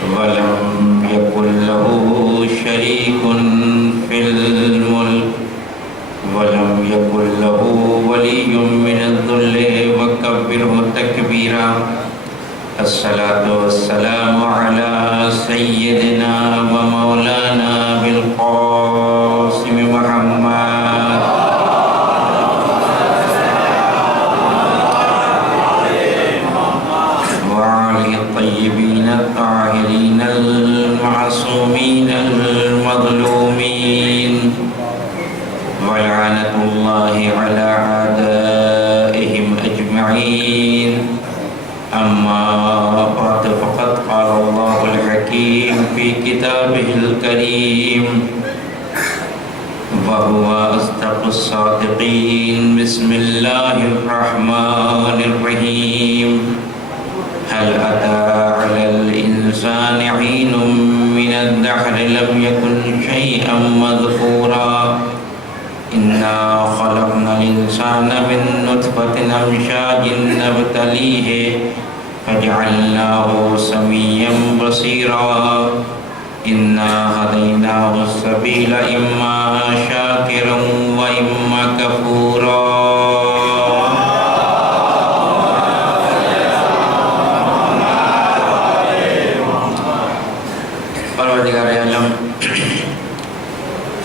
ولم يكن له شريك في الملك ولم يكن له ولي من الذل وكبره تكبيرا الصلاة والسلام على سيدنا ومولانا بالقاسم محمد وعلى الطيبين الطاهرين المعصومين المظلومين ولعنة الله على أعدائهم أجمعين أما بعد فقد قال الله الحكيم في كتابه الكريم وهو أصدق الصادقين بسم الله الرحمن الرحيم هل أتى على الإنسان حين من الدهر لم يكن شيئا مذكورا إنا خلقنا الإنسان من نطفة أمشاج نبتليه فجعلناه سميعا بصيرا إنا هديناه السبيل إما شاكرا وإما كفورا پروردگار عالم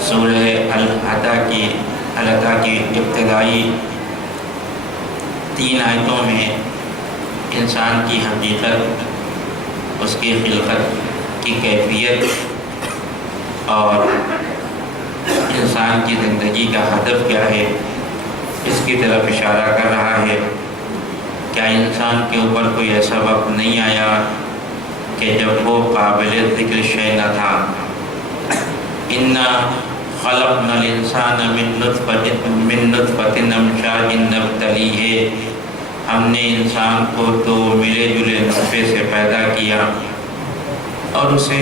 سورہ العطا کی ابتدائی 3 آیتوں میں انسان کی حقیقت، اس کی خلقت کی کیفیت اور انسان کی زندگی کا ہدف کیا ہے اس کی طرف اشارہ کر رہا ہے۔ کیا انسان کے اوپر کوئی ایسا وقت نہیں آیا کہ جب وہ قابل ذکر شے نہ تھا؟ اِنَّا خَلَقْنَا الْإِنسَانَ مِن نُطْفَةٍ أَمْشَاجٍ نَبْتَلِيهِ، ہم نے انسان کو 2 ملے جلے نطفے سے پیدا کیا اور اسے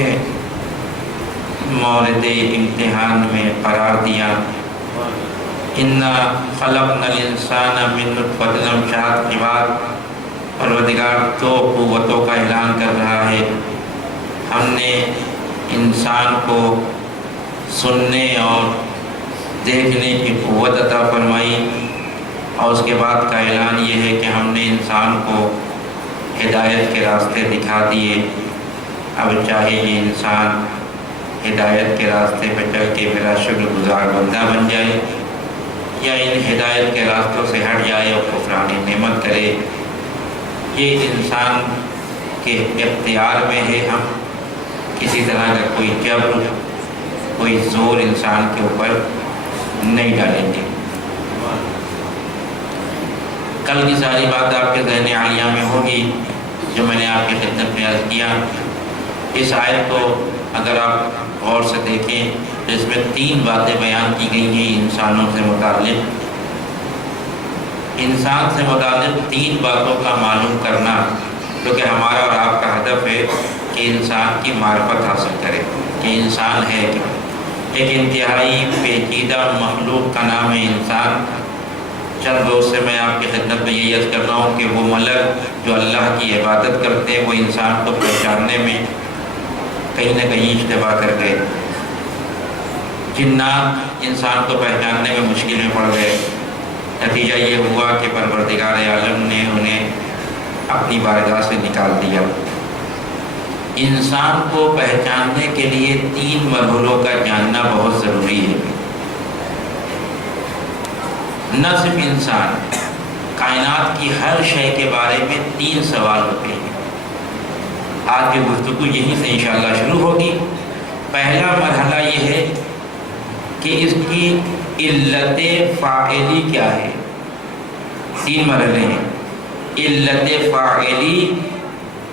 مورد امتحان میں قرار دیا۔ اِنَّا خَلَقْنَا الْإِنسَانَ مِن نُطْفَةٍ أَمْشَاجٍ کے بعد پروردگار 2 قوتوں کا اعلان کر رہا ہے۔ ہم نے انسان کو سننے اور دیکھنے کی قوت عطا فرمائی، اور اس کے بعد کا اعلان یہ ہے کہ ہم نے انسان کو ہدایت کے راستے دکھا دیے۔ اب چاہے یہ انسان ہدایت کے راستے پہ چل کے میرا شکر گزار بندہ بن جائے یا ان ہدایت کے راستوں سے ہٹ جائے اور کفران نعمت کرے، یہ انسان کے اختیار میں ہے۔ ہم کسی طرح کا کوئی جبر، کوئی زور انسان کے اوپر نہیں ڈالیں گے۔ کل کی ساری بات آپ کے ذہن عالیہ میں ہوگی جو میں نے آپ کی خدمت میں عرض کیا۔ اس آیت کو اگر آپ غور سے دیکھیں تو اس میں 3 باتیں بیان کی گئی ہیں انسانوں سے متعلق۔ انسان سے متعلق 3 باتوں کا معلوم کرنا جو کہ ہمارا اور آپ کا ہدف ہے کہ انسان کی معرفت حاصل کرے کہ انسان ہے کیا۔ ایک انتہائی پیچیدہ مخلوق کا نام ہے انسان۔ چند روز سے میں آپ کی خدمت میں یہی عرض کر رہا ہوں کہ وہ ملک جو اللہ کی عبادت کرتے ہیں وہ انسان کو پہچاننے میں کہیں نہ کہیں اشتباہ کر گئے۔ جنات انسان کو پہچاننے میں مشکل میں پڑ گئے۔ نتیجہ یہ ہوا کہ پروردگار عالم نے انہیں اپنی بارگاہ سے نکال دیا۔ انسان کو پہچاننے کے لیے 3 مرحلوں کا جاننا بہت ضروری ہے۔ نہ صرف انسان، کائنات کی ہر شے کے بارے میں 3 سوال ہوتے ہیں۔ آج کی گفتگو یہیں سے انشاءاللہ شروع ہوگی۔ پہلا مرحلہ یہ ہے کہ اس کی علت فاعلی کیا ہے۔ 3 مرحلے ہیں: علت فاعلی،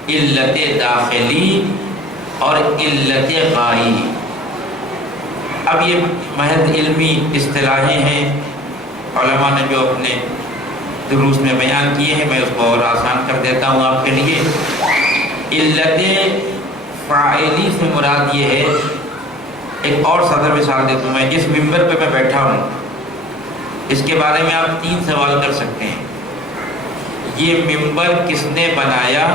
علت داخلی اور علت غائی۔ اب یہ محض علمی اصطلاحیں ہیں، علماء نے جو اپنے دروس میں بیان کیے ہیں، میں اس کو اور آسان کر دیتا ہوں آپ کے لیے۔ علت فاعلی سے مراد یہ ہے، ایک اور سادہ مثال دیتا ہوں، میں جس ممبر پہ میں بیٹھا ہوں اس کے بارے میں آپ 3 سوال کر سکتے ہیں۔ یہ ممبر کس نے بنایا،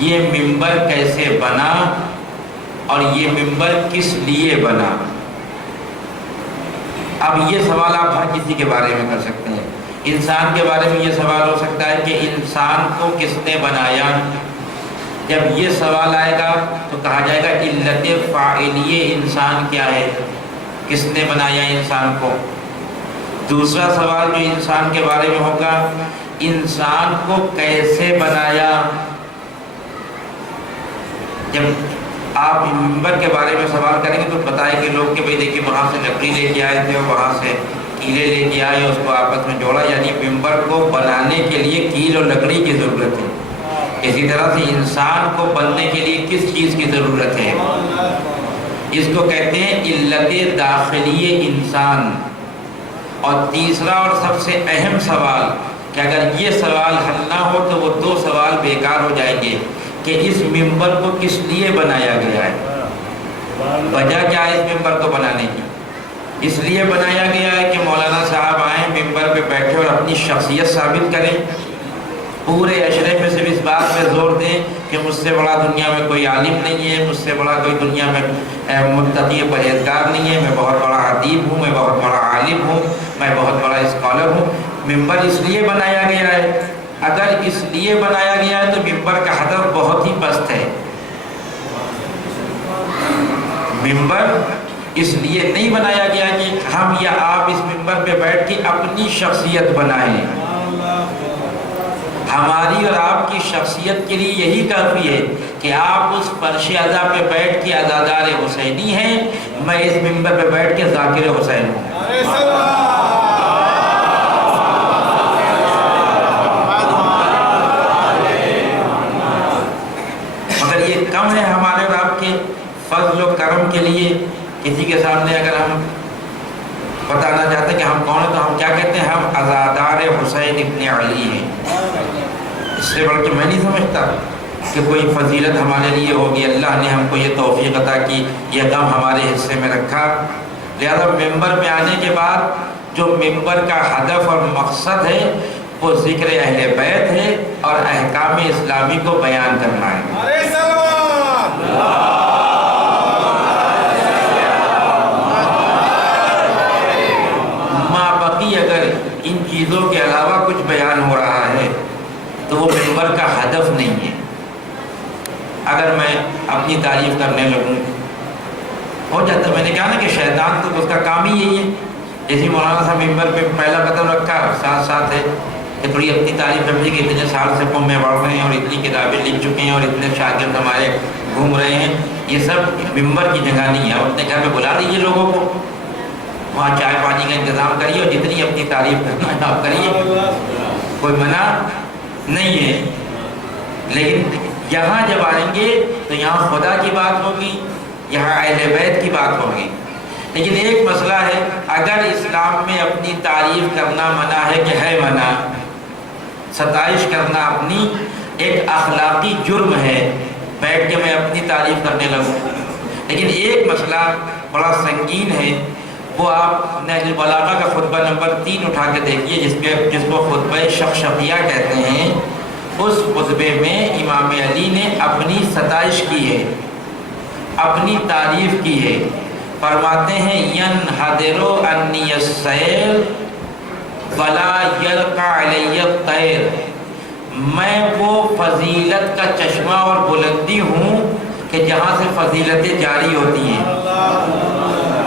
یہ منبر کیسے بنا اور یہ منبر کس لیے بنا؟ اب یہ سوال آپ ہر کسی کے بارے میں کر سکتے ہیں۔ انسان کے بارے میں یہ سوال ہو سکتا ہے کہ انسان کو کس نے بنایا؟ جب یہ سوال آئے گا تو کہا جائے گا علت فاعلیہ انسان کیا ہے، کس نے بنایا انسان کو۔ دوسرا سوال جو انسان کے بارے میں ہوگا، انسان کو کیسے بنایا؟ جب آپ منبر کے بارے میں سوال کریں گے تو بتائیں کہ لوگ کہ بھئی دیکھیے وہاں سے لکڑی لے کے آئے تھے اور وہاں سے کیلے لے کے آئے، اس کو آپس میں جوڑا، یعنی منبر کو بنانے کے لیے کیل اور لکڑی کی ضرورت ہے۔ اسی طرح سے انسان کو بننے کے لیے کس چیز کی ضرورت ہے؟ اس کو کہتے ہیں علت داخلی انسان۔ اور تیسرا اور سب سے اہم سوال کہ اگر یہ سوال حل نہ ہو تو وہ دو سوال بیکار ہو جائیں گے کہ اس منبر کو کس لیے بنایا گیا ہے، وجہ کیا ہے اس منبر کو بنانے کی؟ اس لیے بنایا گیا ہے کہ مولانا صاحب آئیں منبر پہ بیٹھے اور اپنی شخصیت ثابت کریں، پورے عشرے میں صرف اس بات پہ زور دیں کہ مجھ سے بڑا دنیا میں کوئی عالم نہیں ہے، مجھ سے بڑا کوئی دنیا میں متقی پرہیزگار نہیں ہے، میں بہت بڑا ادیب ہوں، میں بہت بڑا عالم ہوں، میں بہت بڑا اسکالر ہوں۔ منبر اس لیے بنایا گیا ہے۔ اگر اس لیے بنایا گیا ہے تو منبر کا ہدف بہت ہی پست ہے۔ منبر اس لیے نہیں بنایا گیا کہ ہم یا آپ اس منبر پہ بیٹھ کے اپنی شخصیت بنائیں۔ ہماری اور آپ کی شخصیت کے لیے یہی کافی ہے کہ آپ اس فرش عزا پہ بیٹھ کے عزادار حسینی ہیں، میں اس منبر پہ بیٹھ کے ذاکر حسین ہوں۔ مگر یہ کم ہے ہمارے اور آپ کے فضل و کرم کے لیے کسی کے سامنے اگر ہم بتانا چاہتے ہیں کہ ہم کون ہیں تو ہم کیا کہتے ہیں؟ ہم عزادار حسین ابن علی ہیں۔ اس سے بڑھ کے میں نہیں سمجھتا کہ کوئی فضیلت ہمارے لیے ہوگی۔ اللہ نے ہم کو یہ توفیق عطا کی، یہ غم ہمارے حصے میں رکھا۔ لہذا ممبر پہ آنے کے بعد جو ممبر کا ہدف اور مقصد ہے وہ ذکر اہل بیت ہے اور احکام اسلامی کو بیان کرنا ہے۔ اگر ان چیزوں کے علاوہ کچھ بیان ہو رہا ہے تو وہ منبر کا ہدف نہیں ہے۔ اگر میں اپنی تعریف کرنے لگوں ہو جاتا، میں نے کہا نا کہ شیطان تو اس کا کام ہی یہی ہے۔ جیسے مولانا صاحب منبر پہ پہلا قدم رکھا، ساتھ ساتھ ہے کہ تھوڑی اپنی تعریف کرتی کہ اتنے سال سے قوم میں بڑھ رہے ہیں اور اتنی کتابیں لکھ چکے ہیں اور اتنے شاگرد ہمارے گھوم رہے ہیں۔ یہ سب منبر کی جگہ نہیں ہے۔ آپ اپنے گھر میں بلا دیجیے لوگوں کو، وہاں چائے پانی کا انتظام کریے اور جتنی اپنی تعریف کرنا ہے آپ کریے، کوئی منع نہیں ہے۔ لیکن یہاں جب آئیں گے تو یہاں خدا کی بات ہوگی، یہاں اہل بیت کی بات ہوگی۔ لیکن ایک مسئلہ ہے، اگر اسلام میں اپنی تعریف کرنا منع ہے کہ ہے منع، ستائش کرنا اپنی ایک اخلاقی جرم ہے، بیٹھ کے میں اپنی تعریف کرنے لگوں۔ لیکن ایک مسئلہ بڑا سنگین ہے، وہ آپ نہج البلاغہ کا خطبہ نمبر 3 اٹھا کے دیکھیے، جس کو خطبہ شخشقیہ کہتے ہیں۔ اس خطبے میں امام علی نے اپنی ستائش کی ہے، اپنی تعریف کی ہے۔ فرماتے ہیں ینحدر انی السیل ولا یلقى علی الطیر، میں وہ فضیلت کا چشمہ اور بلندی ہوں کہ جہاں سے فضیلتیں جاری ہوتی ہیں۔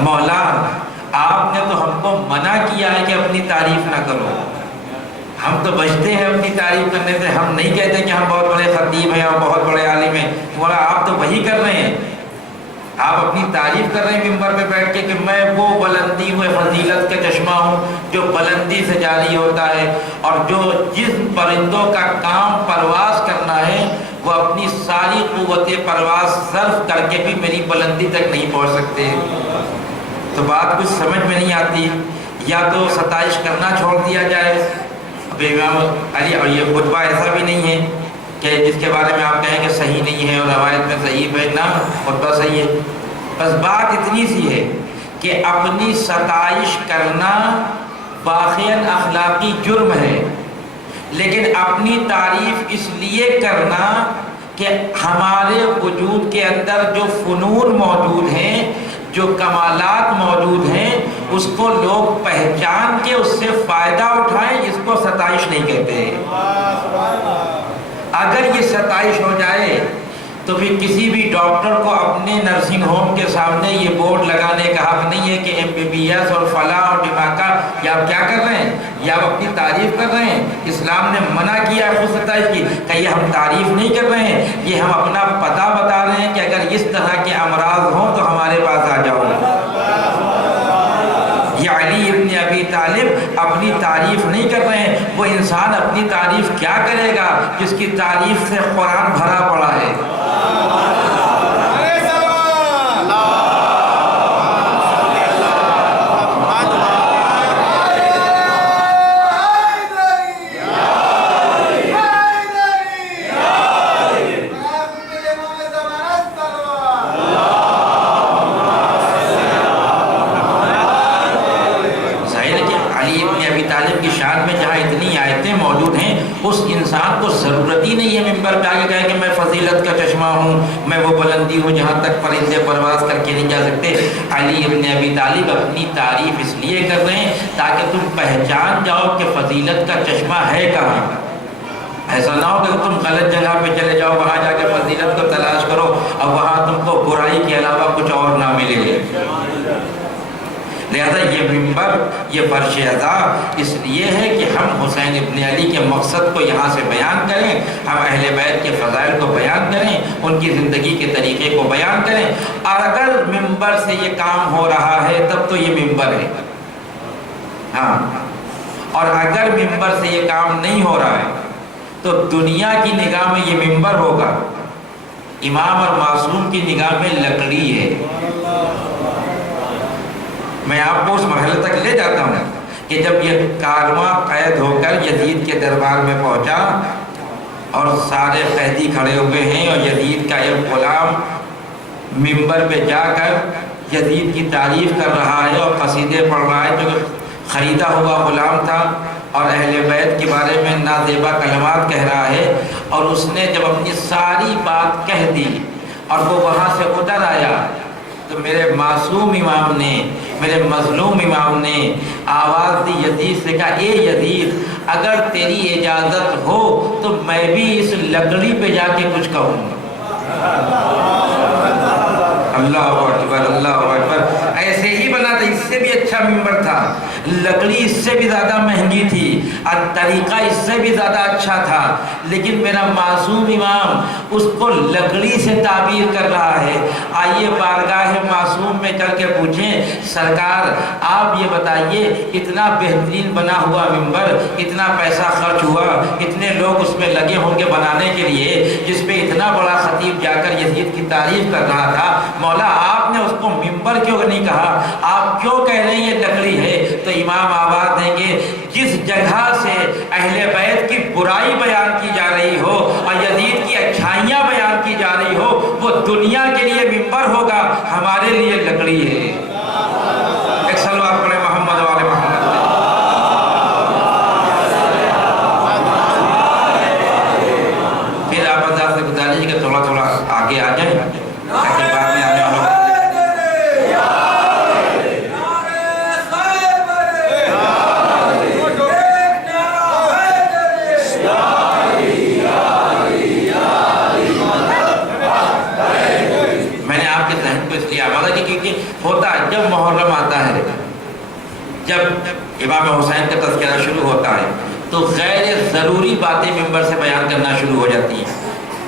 مولا آپ نے تو ہم کو منع کیا ہے کہ اپنی تعریف نہ کرو، ہم تو بچتے ہیں اپنی تعریف کرنے سے، ہم نہیں کہتے کہ ہم بہت بڑے خطیب ہیں اور بہت بڑے عالم ہیں۔ مولا آپ تو وہی کر رہے ہیں، آپ اپنی تعریف کر رہے ہیں منبر پہ بیٹھ کے کہ میں وہ بلندی ہوئے فضیلت کا چشمہ ہوں جو بلندی سے جاری ہوتا ہے، اور جو جس پرندوں کا کام پرواز کرنا ہے وہ اپنی ساری قوت پرواز صرف کر کے بھی میری بلندی تک نہیں پہنچ سکتے۔ تو بات کچھ سمجھ میں نہیں آتی، یا تو ستائش کرنا چھوڑ دیا جائے۔ اب امام علی، اور یہ خطبہ ایسا بھی نہیں ہے کہ جس کے بارے میں آپ کہیں کہ صحیح نہیں ہے اور روایت میں صحیح ہے، نہ، خطبہ صحیح ہے۔ بس بات اتنی سی ہے کہ اپنی ستائش کرنا واقعاً اخلاقی جرم ہے، لیکن اپنی تعریف اس لیے کرنا کہ ہمارے وجود کے اندر جو فنون موجود ہیں، جو کمالات موجود ہیں، اس کو لوگ پہچان کے اس سے فائدہ اٹھائیں، اس کو ستائش نہیں کہتے۔ اگر یہ ستائش ہو جائے تو پھر کسی بھی ڈاکٹر کو اپنے نرسنگ ہوم کے سامنے یہ بورڈ لگانے کا حق نہیں ہے کہ MBBS اور فلاں اور ڈماکا، یا آپ کیا کر رہے ہیں، یا آپ اپنی تعریف کر رہے ہیں۔ اسلام نے منع کیا ہے خود ستائش کی، کہ یہ ہم تعریف نہیں کر رہے ہیں، یہ ہم اپنا پتہ بتا رہے ہیں کہ اگر اس طرح کے امراض ہوں تو ہمارے پاس آ جاؤ۔ یہ علی ابن ابی طالب اپنی تعریف نہیں کر رہے ہیں، وہ انسان اپنی تعریف کیا کرے گا جس کی تعریف سے قرآن بھرا پڑا ہے۔ اس انسان کو ضرورت ہی نہیں ہے ممبر پہ آگے کہے کہ میں فضیلت کا چشمہ ہوں، میں وہ بلندی ہوں جہاں تک پرندے پرواز کر کے نہیں جا سکتے۔ علی ابن ابی طالب اپنی تعریف اس لیے کر رہے ہیں تاکہ تم پہچان جاؤ کہ فضیلت کا چشمہ ہے کہاں۔ ایسا نہ ہو کہ تم غلط جگہ پہ چلے جاؤ، وہاں جا کے فضیلت کو تلاش کرو اور وہاں تم کو برائی کے علاوہ کچھ اور نہ ملے۔ لہذا یہ منبر، یہ فرش عزا اس لیے ہے کہ ہم حسین ابن علی کے مقصد کو یہاں سے بیان کریں، ہم اہل بیت کے فضائل کو بیان کریں، ان کی زندگی کے طریقے کو بیان کریں۔ اور اگر منبر سے یہ کام ہو رہا ہے تب تو یہ منبر ہے، ہاں، اور اگر منبر سے یہ کام نہیں ہو رہا ہے تو دنیا کی نگاہ میں یہ منبر ہوگا، امام اور معصوم کی نگاہ میں لکڑی ہے۔ میں آپ کو اس مرحلے تک لے جاتا ہوں کہ جب یہ کارواں قید ہو کر یزید کے دربار میں پہنچا اور سارے قیدی کھڑے ہوئے ہیں اور یزید کا ایک غلام منبر پہ جا کر یزید کی تعریف کر رہا ہے اور قصیدے پڑھ رہا ہے، جو خریدا ہوا غلام تھا اور اہل بیت کے بارے میں نازیبا کلمات کہہ رہا ہے، اور اس نے جب اپنی ساری بات کہہ دی اور وہ وہاں سے ادھر آیا تو میرے معصوم امام نے، میرے مظلوم امام نے آواز دی یزید سے، کہا اے یزید اگر تیری اجازت ہو تو میں بھی اس لکڑی پہ جا کے کچھ کہوں گا۔ اللہ اکبر، اللہ اکبر۔ ایسے ہی بنا تھا، اس سے بھی اچھا منبر تھا، لکڑی اس سے بھی زیادہ مہنگی تھی اور طریقہ اس سے بھی زیادہ اچھا تھا، لیکن میرا معصوم امام اس کو لکڑی سے تعبیر کر رہا ہے۔ آئیے بارگاہ معصوم میں چل کے پوچھیں، سرکار آپ یہ بتائیے اتنا بہترین بنا ہوا منبر، اتنا پیسہ خرچ ہوا، اتنے لوگ اس میں لگے ہوں گے بنانے کے لیے، جس پہ اتنا بڑا خطیب جا کر یزید کی تعریف کر رہا تھا، مولا آپ نے اس کو منبر کیوں نہیں کہا، آپ کیوں کہہ رہے ہیں یہ لکڑی ہے؟ تو امام آواز دیں گے، جس جگہ سے اہل بیت کی برائی بیان کی جا رہی ہو اور یزید کی اچھائیاں بیان کی جا رہی ہو، وہ دنیا کے لیے منبر ہوگا، ہمارے لیے لکڑی ہے۔ ایک صلوات پڑھیں محمد والے محمد۔ پھر آپ حضرات سے گزارش کہ تھوڑا تھوڑا آگے آ جائیں تاکہ بعد میں آنے والوں ہوتا ہے جب محرم آتا ہے، جب امام حسین کا تذکرہ شروع ہوتا ہے تو غیر ضروری باتیں منبر سے بیان کرنا شروع ہو جاتی ہیں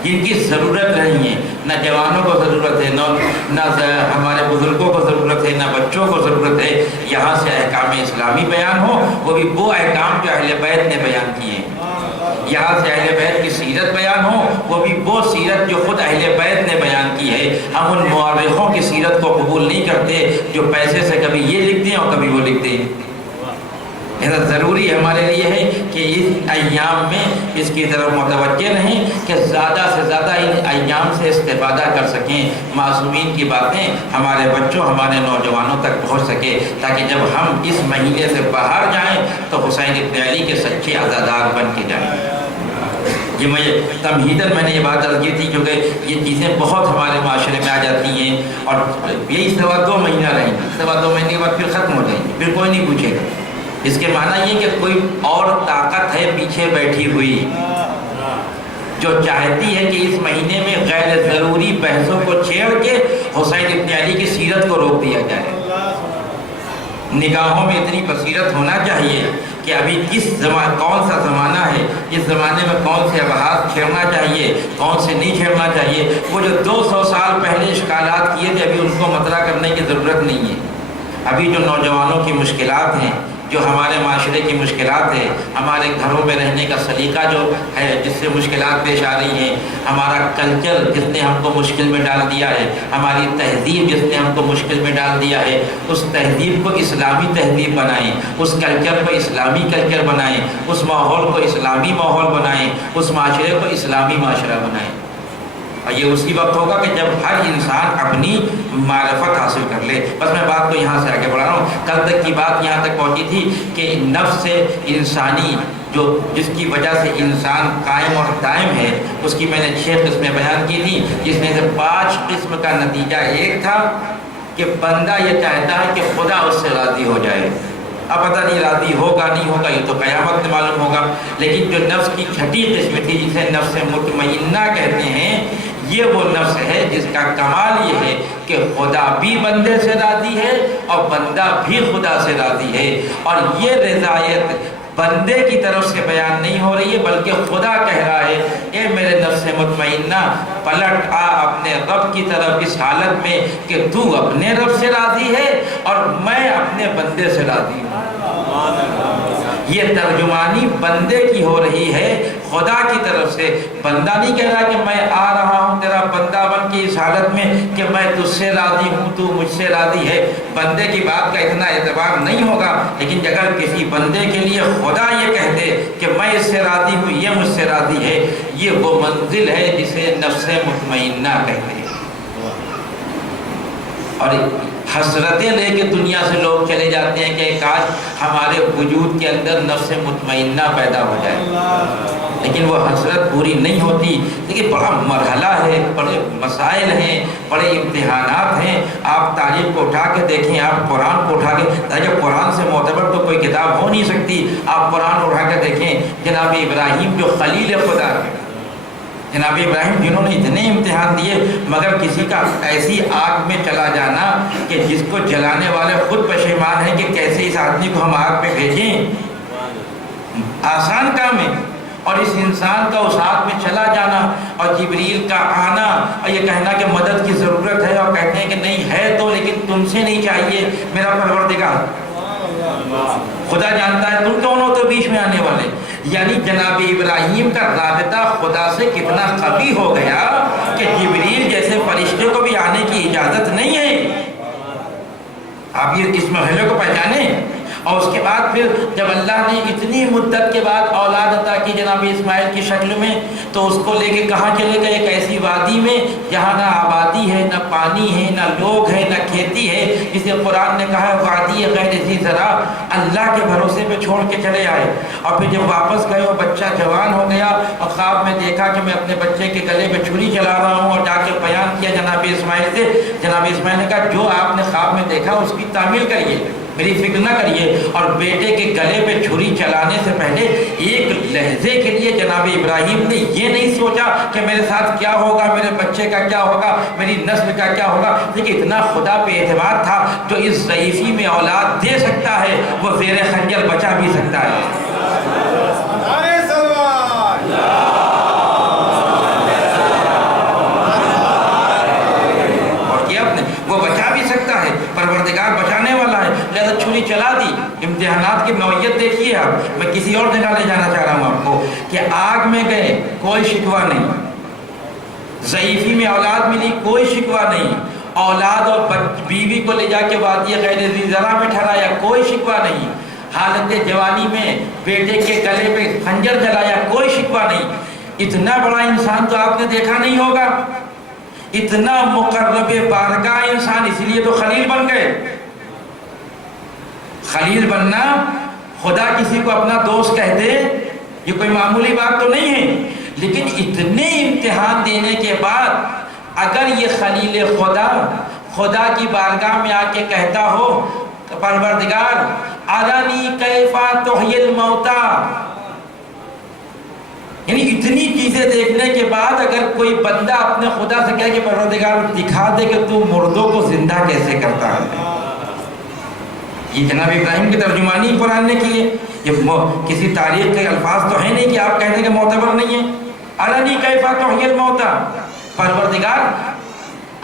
جن کی ضرورت نہیں ہے، نہ جوانوں کو ضرورت ہے، نہ ہمارے بزرگوں کو ضرورت ہے، نہ بچوں کو ضرورت ہے۔ یہاں سے احکام اسلامی بیان ہو، وہ بھی وہ احکام جو اہل بیت نے بیان کیے ہیں۔ یہاں سے اہل بیت کی سیرت بیان ہو، وہ بھی وہ سیرت جو خود اہل بیت نے بیان کی ہے۔ ہم ان مورخوں کی سیرت کو قبول نہیں کرتے جو پیسے سے کبھی یہ لکھتے ہیں اور کبھی وہ لکھتے ہیں۔ لہذا ضروری ہمارے لیے ہے کہ اس ایام میں اس کی طرف متوجہ رہیں کہ زیادہ سے زیادہ ان ایام سے استفادہ کر سکیں، معصومین کی باتیں ہمارے بچوں، ہمارے نوجوانوں تک پہنچ سکے، تاکہ جب ہم اس مہینے سے باہر جائیں تو حسین ابن علی کے سچے عزادار بن کے جائیں۔ یہ میں نے یہ بات عرض کی تھی، کیونکہ یہ چیزیں بہت ہمارے معاشرے میں آ جاتی ہیں، اور یہی 2.25 مہینہ رہیں گی، 2.25 مہینے کے بعد پھر ختم ہو جائیں گی، پھر کوئی نہیں پوچھے گا۔ اس کے معنی یہ کہ کوئی اور طاقت ہے پیچھے بیٹھی ہوئی جو چاہتی ہے کہ اس مہینے میں غیر ضروری بحثوں کو چھیڑ کے حسین ابن علی کی سیرت کو روک دیا جائے۔ نگاہوں میں اتنی بصیرت ہونا چاہیے کہ ابھی کون سا زمانہ ہے، اس زمانے میں کون سے ابحاث چھیڑنا چاہیے، کون سے نہیں چھیڑنا چاہیے۔ وہ جو 200 سال پہلے اشکالات کیے تھے، ابھی ان کو مطرح کرنے کی ضرورت نہیں ہے۔ ابھی جو نوجوانوں کی مشکلات ہیں، جو ہمارے معاشرے کی مشکلات ہے، ہمارے گھروں میں رہنے کا سلیقہ جو ہے جس سے مشکلات پیش آ رہی ہیں، ہمارا کلچر جس نے ہم کو مشکل میں ڈال دیا ہے، ہماری تہذیب جس نے ہم کو مشکل میں ڈال دیا ہے، اس تہذیب کو اسلامی تہذیب بنائیں، اس کلچر کو اسلامی کلچر بنائیں، اس ماحول کو اسلامی ماحول بنائیں، اس معاشرے کو اسلامی معاشرہ بنائیں۔ اور یہ اسی وقت ہوگا کہ جب ہر انسان اپنی معرفت حاصل کر لے۔ بس میں بات کو یہاں سے آگے بڑھا رہا ہوں۔ کل تک کی بات یہاں تک پہنچی تھی کہ نفس انسانی جس کی وجہ سے انسان قائم اور دائم ہے، اس کی میں نے 6 قسمیں بیان کی تھی، جس میں سے 5 قسم کا نتیجہ ایک تھا کہ بندہ یہ چاہتا ہے کہ خدا اس سے راضی ہو جائے۔ اب پتہ نہیں راضی ہوگا نہیں ہوگا، یہ تو قیامت میں معلوم ہوگا۔ لیکن جو نفس کی چھٹی قسم تھی جسے نفس مطمئنہ کہتے ہیں، یہ وہ نفس ہے جس کا کمال یہ ہے کہ خدا بھی بندے سے راضی ہے اور بندہ بھی خدا سے راضی ہے، اور یہ رضایت بندے کی طرف سے بیان نہیں ہو رہی ہے بلکہ خدا کہہ رہا ہے، اے میرے نفس مطمئنہ پلٹ آ اپنے رب کی طرف اس حالت میں کہ تو اپنے رب سے راضی ہے اور میں اپنے بندے سے راضی ہوں۔ یہ ترجمانی بندے کی ہو رہی ہے خدا کی طرف سے۔ بندہ نہیں کہہ رہا کہ میں آ رہا ہوں تیرا بندہ بن کے اس حالت میں کہ میں تجھ سے راضی ہوں تو مجھ سے راضی ہے۔ بندے کی بات کا اتنا اعتبار نہیں ہوگا، لیکن اگر کسی بندے کے لیے خدا یہ کہہ دے کہ میں اس سے راضی ہوں، یہ مجھ سے راضی ہے، یہ وہ منزل ہے جسے نفس مطمئنہ کہتے ہیں۔ اور حسرتیں لے کے دنیا سے لوگ چلے جاتے ہیں کہ کاش ہمارے وجود کے اندر نفس مطمئنہ پیدا ہو جائے، لیکن وہ حسرت پوری نہیں ہوتی۔ دیکھیے بڑا مرحلہ ہے، بڑے مسائل ہیں، بڑے امتحانات ہیں۔ آپ تاریخ کو اٹھا کے دیکھیں، آپ قرآن کو اٹھا کے، جب قرآن سے معتبر تو کوئی کتاب ہو نہیں سکتی۔ آپ قرآن اٹھا کے دیکھیں، جناب ابراہیم جو خلیل خدا ہے، جناب ابراہیم جنہوں نے اتنے امتحان دیے، مگر کسی کا ایسی آگ میں چلا جانا کہ جس کو جلانے والے خود پشیمان ہیں کہ کیسے اس آدمی کو ہم آگ میں بھیجیں، آسان کام ہے۔ اور اس انسان کا اس آگ میں چلا جانا اور جبریل کا آنا اور یہ کہنا کہ مدد کی ضرورت ہے، اور کہتے ہیں کہ نہیں ہے تو لیکن تم سے نہیں چاہیے میرا پروردگار، خدا جانتا ہے تم کون ہو تو بیچ میں آنے والے۔ یعنی جناب ابراہیم کا رابطہ خدا سے کتنا قوی ہو گیا کہ جبریل جیسے فرشتے کو بھی آنے کی اجازت نہیں ہے۔ آپ یہ اس مرحلے کو پہچانیں۔ اور اس کے بعد پھر جب اللہ نے اتنی مدت کے بعد اولاد عطا کی جناب اسماعیل کی شکل میں، تو اس کو لے کے کہاں چلے گئے؟ ایک ایسی وادی میں جہاں نہ آبادی ہے، نہ پانی ہے، نہ لوگ ہے، نہ کھیتی ہے، جسے قرآن نے کہا ہے وادی غیر ذی زرع۔ اللہ کے بھروسے پہ چھوڑ کے چلے آئے، اور پھر جب واپس گئے وہ بچہ جوان ہو گیا، اور خواب میں دیکھا کہ میں اپنے بچے کے گلے پہ چھری چلا رہا ہوں، اور جا کے بیان کیا جناب اسماعیل سے۔ جناب اسماعیل نے کہا جو آپ نے خواب میں دیکھا اس کی تعمیل کریے، میری فکر نہ کریے۔ اور بیٹے کے گلے پہ چھری چلانے سے پہلے ایک لہجے کے لیے جناب ابراہیم نے یہ نہیں سوچا کہ میرے ساتھ کیا ہوگا، میرے بچے کا کیا ہوگا، میری نسل کا کیا ہوگا، لیکن اتنا خدا پہ اعتماد تھا جو اس ضعیفی میں اولاد دے سکتا ہے وہ زیر خنجر بچا بھی سکتا ہے۔ اور کیا آپ نے، وہ بچا بھی سکتا ہے، پروردگار بچانے والا ہے، لہذا چھری چلا دی۔ امتحانات کی نوعیت دیکھیے آپ، میں کسی اور جگہ لے جانا چاہ رہا ہوں آپ کو کہ آگ میں گئے کوئی شکوہ نہیں، ضعیفی میں اولاد ملی کوئی شکوہ نہیں، اولاد اور بیوی کو لے جا کے وادی غیر ذی زرع میں ٹھہرایا کوئی شکوہ نہیں، حالت جوانی میں بیٹے کے گلے پہ خنجر جلایا کوئی شکوہ نہیں۔ اتنا بڑا انسان تو آپ نے دیکھا نہیں ہوگا، اتنا مقرب بارگاہ انسان، اسی لیے تو خلیل بن گئے۔ خلیل بننا، خدا کسی کو اپنا دوست کہہ دے، یہ کوئی معمولی بات تو نہیں ہے۔ لیکن اتنے امتحان دینے کے بعد اگر یہ خلیل خدا کی بارگاہ میں آ کے کہتا ہو پروردگار ارنی کیفا تحیی الموتی، یعنی اتنی چیزیں دیکھنے کے بعد اگر کوئی بندہ اپنے خدا سے کہے کہ پروردگار دکھا دے کہ تو مردوں کو زندہ کیسے کرتا ہے، یہ جناب ابراہیم کی ترجمانی قرآن نے کی ہے، یہ کسی تاریخ کے الفاظ تو ہیں نہیں کہ آپ کہتے کہ معتبر نہیں ہے۔ ارنی کیفا تحیی الموتی، پروردگار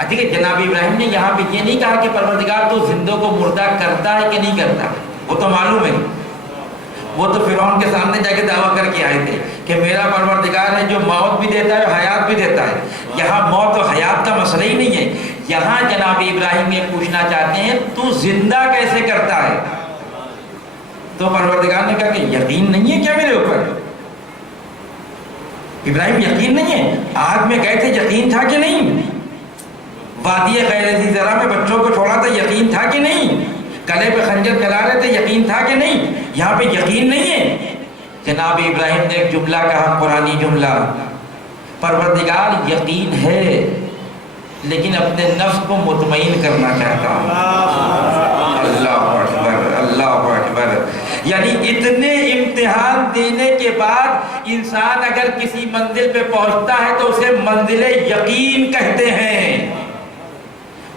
دیکھیں جناب ابراہیم نے یہاں پہ یہ نہیں کہا کہ پروردگار تو زندوں کو مردہ کرتا ہے کہ نہیں کرتا، وہ تو معلوم ہے، وہ تو فرعون کے سامنے جا کے دعویٰ کر کے آئے تھے کہ میرا پروردگار ہے جو موت بھی دیتا ہے اور حیات بھی دیتا ہے۔ یہاں موت اور حیات کا مسئلہ ہی نہیں ہے، یہاں جناب ابراہیم یہ پوچھنا چاہتے ہیں تو زندہ کیسے کرتا ہے؟ تو پروردگار نے کہا کہ یقین نہیں ہے کیا میرے اوپر؟ ابراہیم یقین نہیں ہے؟ آگ میں گئے تھے یقین تھا کہ نہیں؟ وادی غیر ذی زرع میں بچوں کو چھوڑا تھا یقین تھا کہ نہیں؟ گلے پہ خنجر چلا رہے تھے یقین تھا کہ نہیں؟ یہاں پہ یقین نہیں ہے۔ جناب ابراہیم نے ایک جملہ کہا، قرآنی جملہ، پروردگار یقین ہے لیکن اپنے نفس کو مطمئن کرنا چاہتا ہوں۔ اللہ اکبر، اللہ اکبر، یعنی اتنے امتحان دینے کے بعد انسان اگر کسی منزل پہ پہنچتا ہے تو اسے منزل یقین کہتے ہیں۔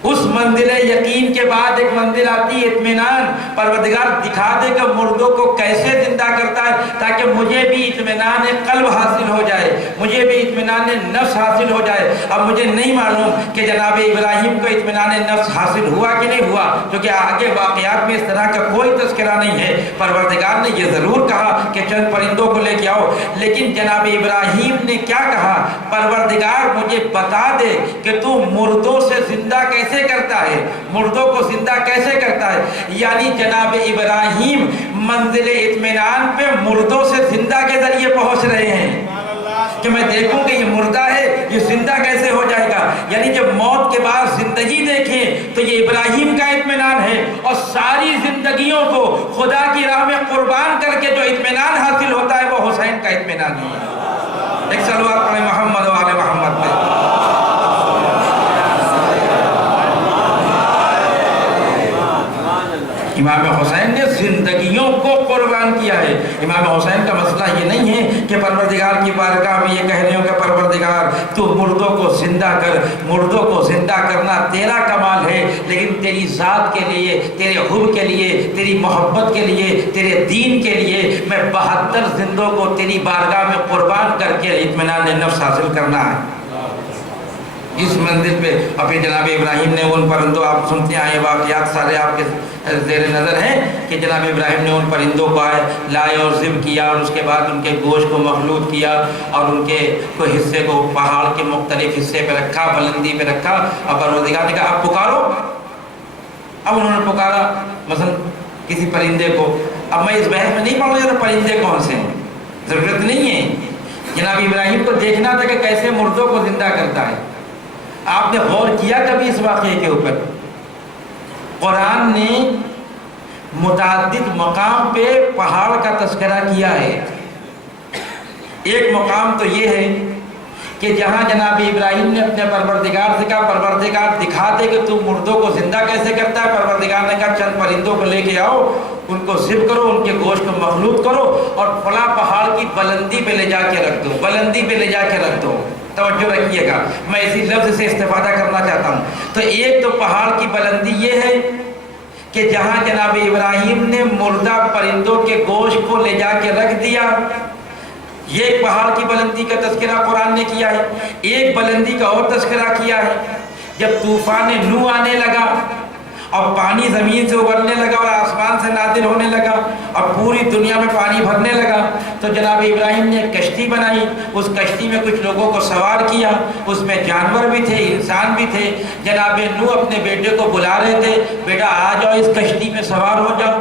اس منزل یقین کے بعد ایک منزل آتی ہے اطمینان، پروردگار دکھا دے کہ مردوں کو کیسے زندہ کرتا ہے تاکہ مجھے بھی اطمینان قلب حاصل ہو جائے، مجھے بھی اطمینان نفس حاصل ہو جائے۔ اب مجھے نہیں معلوم کہ جناب ابراہیم کو اطمینان نفس حاصل ہوا کہ نہیں ہوا، کیونکہ آگے واقعات میں اس طرح کا کوئی تذکرہ نہیں ہے۔ پروردگار نے یہ ضرور کہا کہ چند پرندوں کو لے کے آؤ، لیکن جناب ابراہیم نے کیا کہا؟ پروردگار مجھے بتا دے کہ تو مردوں سے زندہ کیسے کرتا ہے، مردوں کو زندہ کیسے کرتا ہے۔ یعنی جناب ابراہیم منزل اطمینان پہ مردوں سے زندہ کے ذریعے پہنچ رہے ہیں کہ میں دیکھوں کہ یہ مردہ ہے یہ زندہ کیسے ہو جائے گا۔ یعنی جب موت کے بعد زندگی دیکھیں تو یہ ابراہیم کا اطمینان ہے، اور ساری زندگیوں کو خدا کی راہ میں قربان کر کے جو اطمینان حاصل ہوتا ہے وہ حسین کا اطمینان ہے۔ ایک صلوات پڑھیں محمد و آل محمد پہ۔ امام حسین نے زندگیوں کو قربان کیا ہے۔ امام حسین کا مسئلہ یہ نہیں ہے کہ پروردگار کی بارگاہ میں یہ کہہ رہے ہو کہ پروردگار تو مردوں کو زندہ کر، مردوں کو زندہ کرنا تیرا کمال ہے، لیکن تیری ذات کے لیے، تیرے حب کے لیے، تیری محبت کے لیے، تیرے دین کے لیے میں 72 زندوں کو تیری بارگاہ میں قربان کر کے اطمینان نفس حاصل کرنا ہے۔ اس منزل پہ اپنے جناب ابراہیم نے ان پرندوں، آپ سنتے آئے واقعات سارے آپ کے زیر نظر ہیں کہ جناب ابراہیم نے ان پرندوں کو لائے اور ذبح کیا، اور اس کے بعد ان کے گوشت کو مخلوط کیا اور ان کے کوئی حصے کو پہاڑ کے مختلف حصے پہ رکھا، بلندی پہ رکھا، اور پروردگار نے کہا اب پکارو۔ اب انہوں نے پکارا مثلا کسی پرندے کو۔ اب میں اس بحث میں نہیں پڑھوں گا پرندے کون سے ہیں، ضرورت نہیں ہے۔ جناب ابراہیم کو دیکھنا تھا کہ کیسے مردوں کو زندہ کرتا ہے۔ آپ نے غور کیا کبھی اس واقعے کے اوپر؟ قرآن نے متعدد مقام پہ پہاڑ کا تذکرہ کیا ہے۔ ایک مقام تو یہ ہے کہ جہاں جناب ابراہیم نے اپنے پروردگار سے کہا پروردگار دکھا دے کہ تو مردوں کو زندہ کیسے کرتا ہے۔ پروردگار نے کہا چند پرندوں کو لے کے آؤ، ان کو ذبح کرو، ان کے گوشت کو مخلوط کرو اور فلاں پہاڑ کی بلندی پہ لے جا کے رکھ دو، بلندی پہ لے جا کے رکھ دو۔ توجہ رکھیے گا، میں اسی لفظ سے استفادہ کرنا چاہتا ہوں۔ تو ایک تو پہاڑ کی بلندی یہ ہے کہ جہاں جناب ابراہیم نے مردہ پرندوں کے گوشت کو لے جا کے رکھ دیا، یہ ایک پہاڑ کی بلندی کا تذکرہ قرآن نے کیا ہے۔ ایک بلندی کا اور تذکرہ کیا ہے، جب طوفان نوح آنے لگا اور پانی زمین سے ابلنے لگا اور آسمان سے نازل ہونے لگا اور پوری دنیا میں پانی بھرنے لگا، تو جناب ابراہیم نے ایک کشتی بنائی، اس کشتی میں کچھ لوگوں کو سوار کیا، اس میں جانور بھی تھے، انسان بھی تھے۔ جناب نوح اپنے بیٹے کو بلا رہے تھے، بیٹا آ جاؤ اس کشتی میں سوار ہو جاؤ،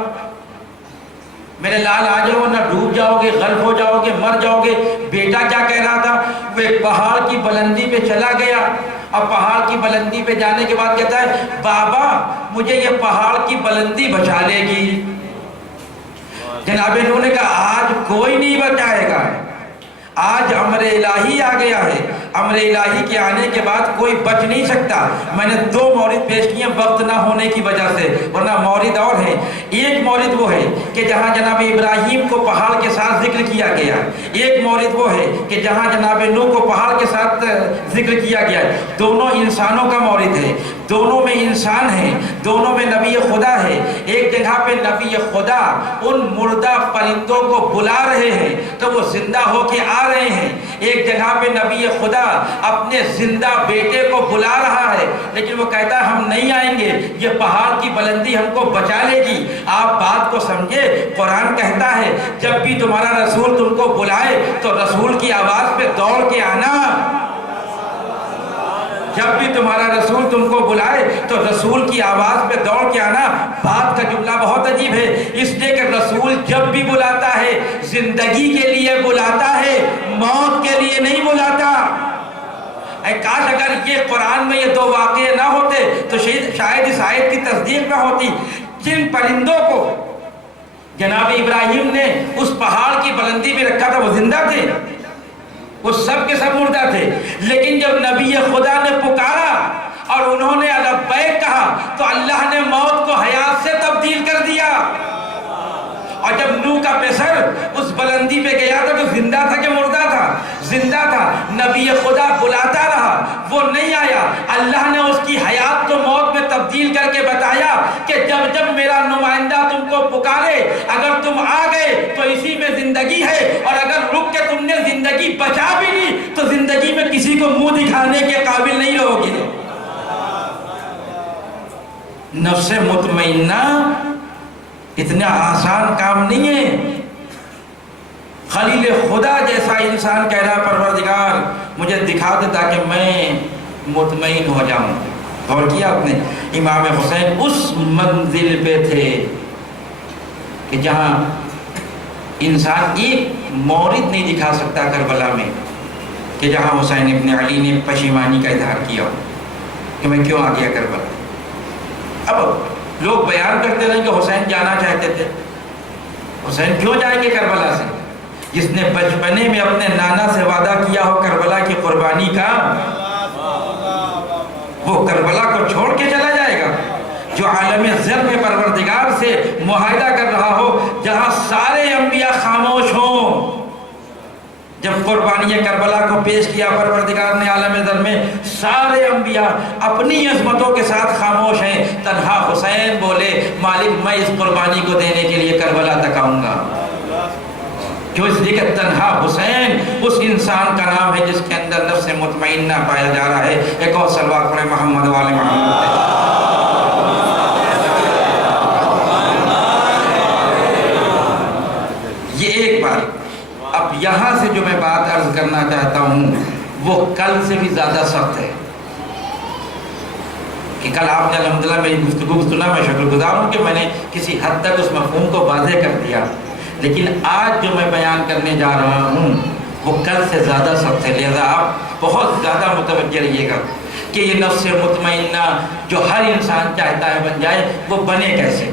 میرے لال آ جاؤ نہ ڈوب جاؤ گے، غرق ہو جاؤ گے، مر جاؤ گے۔ بیٹا کیا کہہ رہا تھا؟ وہ پہاڑ کی بلندی پہ چلا گیا، اب پہاڑ کی بلندی پہ جانے کے بعد کہتا ہے بابا مجھے یہ پہاڑ کی بلندی بچا لے گی۔ جناب نوح نے کہا آج کوئی نہیں بچائے گا، آج امر الہی آ گیا ہے، امر الہی کے آنے کے بعد کوئی بچ نہیں سکتا۔ میں نے 2 مورد پیش کیے وقت نہ ہونے کی وجہ سے، ورنہ مورد اور ہے۔ ایک مورد وہ ہے کہ جہاں جناب ابراہیم کو پہاڑ کے ساتھ ذکر کیا گیا، ایک مورد وہ ہے کہ جہاں جناب نوح کو پہاڑ کے ساتھ ذکر کیا گیا۔ دونوں انسانوں کا مورد ہے، دونوں میں انسان ہیں، دونوں میں نبی خدا ہے۔ ایک جگہ پہ نبی خدا ان مردہ پرندوں کو بلا رہے ہیں تو وہ زندہ ہو کے آ رہے ہیں، ایک جگہ پہ نبی خدا اپنے زندہ بیٹے کو بلا رہا ہے، لیکن وہ کہتا ہے ہم نہیں آئیں گے، یہ پہاڑ کی بلندی ہم کو بچا لے گی۔ آپ بات کو سمجھے، قرآن کہتا ہے جب بھی تمہارا رسول تم کو بلائے تو رسول کی آواز پہ دوڑ کے آنا۔ جب بھی تمہارا رسول تم کو بلائے تو رسول کی آواز پہ دوڑ کے آنا۔ بات کا جملہ بہت عجیب ہے، اس لیے کہ رسول جب بھی بلاتا ہے زندگی کے لیے بلاتا ہے، موت کے لیے نہیں بلاتا۔ اے کاش اگر یہ قرآن میں یہ 2 واقعے نہ ہوتے تو شاید اس آیت کی تصدیق نہ ہوتی۔ جن پرندوں کو جناب ابراہیم نے اس پہاڑ کی بلندی میں رکھا تھا وہ زندہ تھے، وہ سب کے سب مردہ تھے، لیکن جب نبی خدا نے پکارا اور انہوں نے لبیک کہا تو اللہ نے موت کو حیات سے تبدیل کر دیا۔ اور جب نوح کا پیسر اس بلندی پہ گیا تھا تو زندہ تھا کہ مردہ تھا؟ زندہ تھا۔ نبی خدا بلاتا رہا، وہ نہیں آیا، اللہ نے اس کی حیات کو موت میں تبدیل کر کے بتایا کہ جب جب میرا نمائندہ تم کو پکارے اگر تم آ گئے تو اسی میں زندگی ہے، اور اگر رک کے تم نے زندگی بچا بھی لی تو زندگی میں کسی کو منہ دکھانے کے قابل نہیں رہو گے۔ نفس مطمئنہ اتنا آسان کام نہیں ہے۔ خلیل خدا جیسا انسان کہہ رہا پروردگار مجھے دکھا دے تاکہ میں مطمئن ہو جاؤں۔ غور کیا آپ نے؟ امام حسین اس منزل پہ تھے کہ جہاں انسان ایک مورد نہیں دکھا سکتا کربلا میں کہ جہاں حسین ابن علی نے پشیمانی کا اظہار کیا ہو کہ میں کیوں آ گیا کربلا۔ اب لوگ بیان کرتے رہے کہ حسین جانا چاہتے تھے، حسین کیوں جائیں گے کربلا سے؟ جس نے بچپنے میں اپنے نانا سے وعدہ کیا ہو کربلا کی قربانی کا، وہ کربلا کو چھوڑ کے چلا جائے گا؟ جو عالم زر میں پروردگار سے معاہدہ کر رہا ہو جہاں سارے انبیاء خاموش ہوں، جب قربانی کربلا کو پیش کیا پروردگار نے عالم زر میں، سارے انبیاء اپنی عظمتوں کے ساتھ خاموش ہیں، تنہا حسین بولے مالک میں اس قربانی کو دینے کے لیے کربلا تک آؤں گا۔ جو اس لیے کہ تنہا حسین اس انسان کا نام ہے جس کے اندر نفس مطمئنہ پایا جا رہا ہے۔ ایک اور صلوات پڑھیں محمد والے محمد۔ یہ ایک بات۔ اب یہاں سے جو میں بات عرض کرنا چاہتا ہوں وہ کل سے بھی زیادہ سخت ہے کہ کل آپ نے الحمدللہ میری گفتگو کو سنا، میں شکر گزار ہوں کہ میں نے کسی حد تک اس مفہوم کو واضح کر دیا، لیکن آج جو میں بیان کرنے جا رہا ہوں وہ کل سے زیادہ سخت ہے، لہذا آپ بہت زیادہ متوجہ رہیے گا کہ یہ نفس مطمئنہ جو ہر انسان چاہتا ہے بن جائے وہ بنے کیسے۔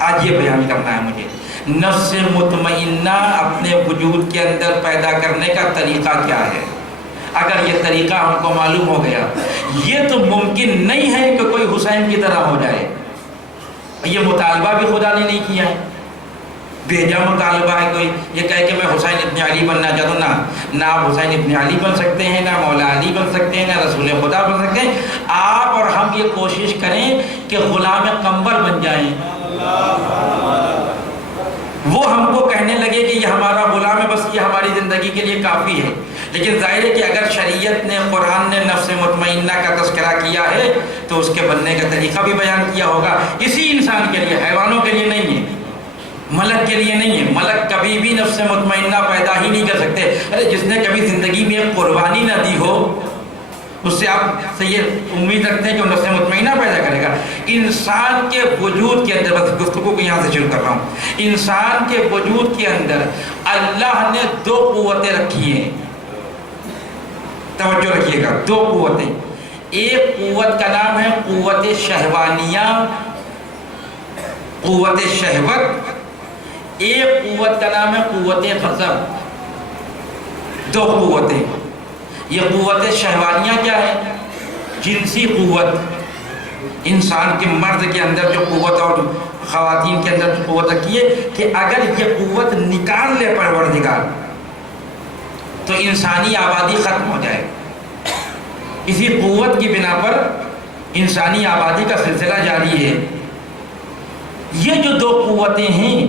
آج یہ بیان کرنا ہے مجھے، نفس مطمئنہ اپنے وجود کے اندر پیدا کرنے کا طریقہ کیا ہے۔ اگر یہ طریقہ ہم کو معلوم ہو گیا، یہ تو ممکن نہیں ہے کہ کوئی حسین کی طرح ہو جائے۔ یہ مطالبہ بھی خدا نے نہیں کیا ہے، بھیجا مطالبہ ہے کوئی یہ کہے کہ میں حسین ابن علی بننا چاہتا ہوں۔ نہ آپ حسین ابن علی بن سکتے ہیں، نہ مولا علی بن سکتے ہیں، نہ رسول خدا بن سکتے ہیں۔ آپ اور ہم یہ کوشش کریں کہ غلام قمبر بن جائیں، وہ ہم کو کہنے لگے کہ یہ ہمارا غلام ہے، بس یہ ہماری زندگی کے لیے کافی ہے۔ لیکن ظاہر ہے کہ اگر شریعت نے، قرآن نے نفس مطمئنہ کا تذکرہ کیا ہے تو اس کے بننے کا طریقہ بھی بیان کیا ہوگا، اسی انسان کے لیے، حیوانوں کے لیے نہیں ہے، ملک کے لیے نہیں ہے۔ ملک کبھی بھی نفس مطمئنہ پیدا ہی نہیں کر سکتے۔ ارے جس نے کبھی زندگی میں ایک قربانی نہ دی ہو اس سے آپ سے یہ امید رکھتے ہیں کہ وہ نفس مطمئنہ پیدا کرے گا۔ انسان کے وجود کے اندر، بس گفتگو کو یہاں سے شروع کر رہا ہوں، انسان کے وجود کے اندر اللہ نے 2 قوتیں رکھی ہیں، توجہ رکھیے گا، 2 قوتیں۔ ایک قوت کا نام ہے قوت شہوانیہ، قوت شہوت، ایک قوت کا نام ہے قوت غضب۔ دو قوتیں. یہ قوت شہوانیہ کیا ہے؟ جنسی قوت. انسان کے مرد کے اندر جو قوت اور خواتین کے اندر جو قوت رکھی ہے کہ اگر یہ قوت نکال لے پروردگار تو انسانی آبادی ختم ہو جائے. اسی قوت کی بنا پر انسانی آبادی کا سلسلہ جاری ہے. یہ جو دو قوتیں ہیں،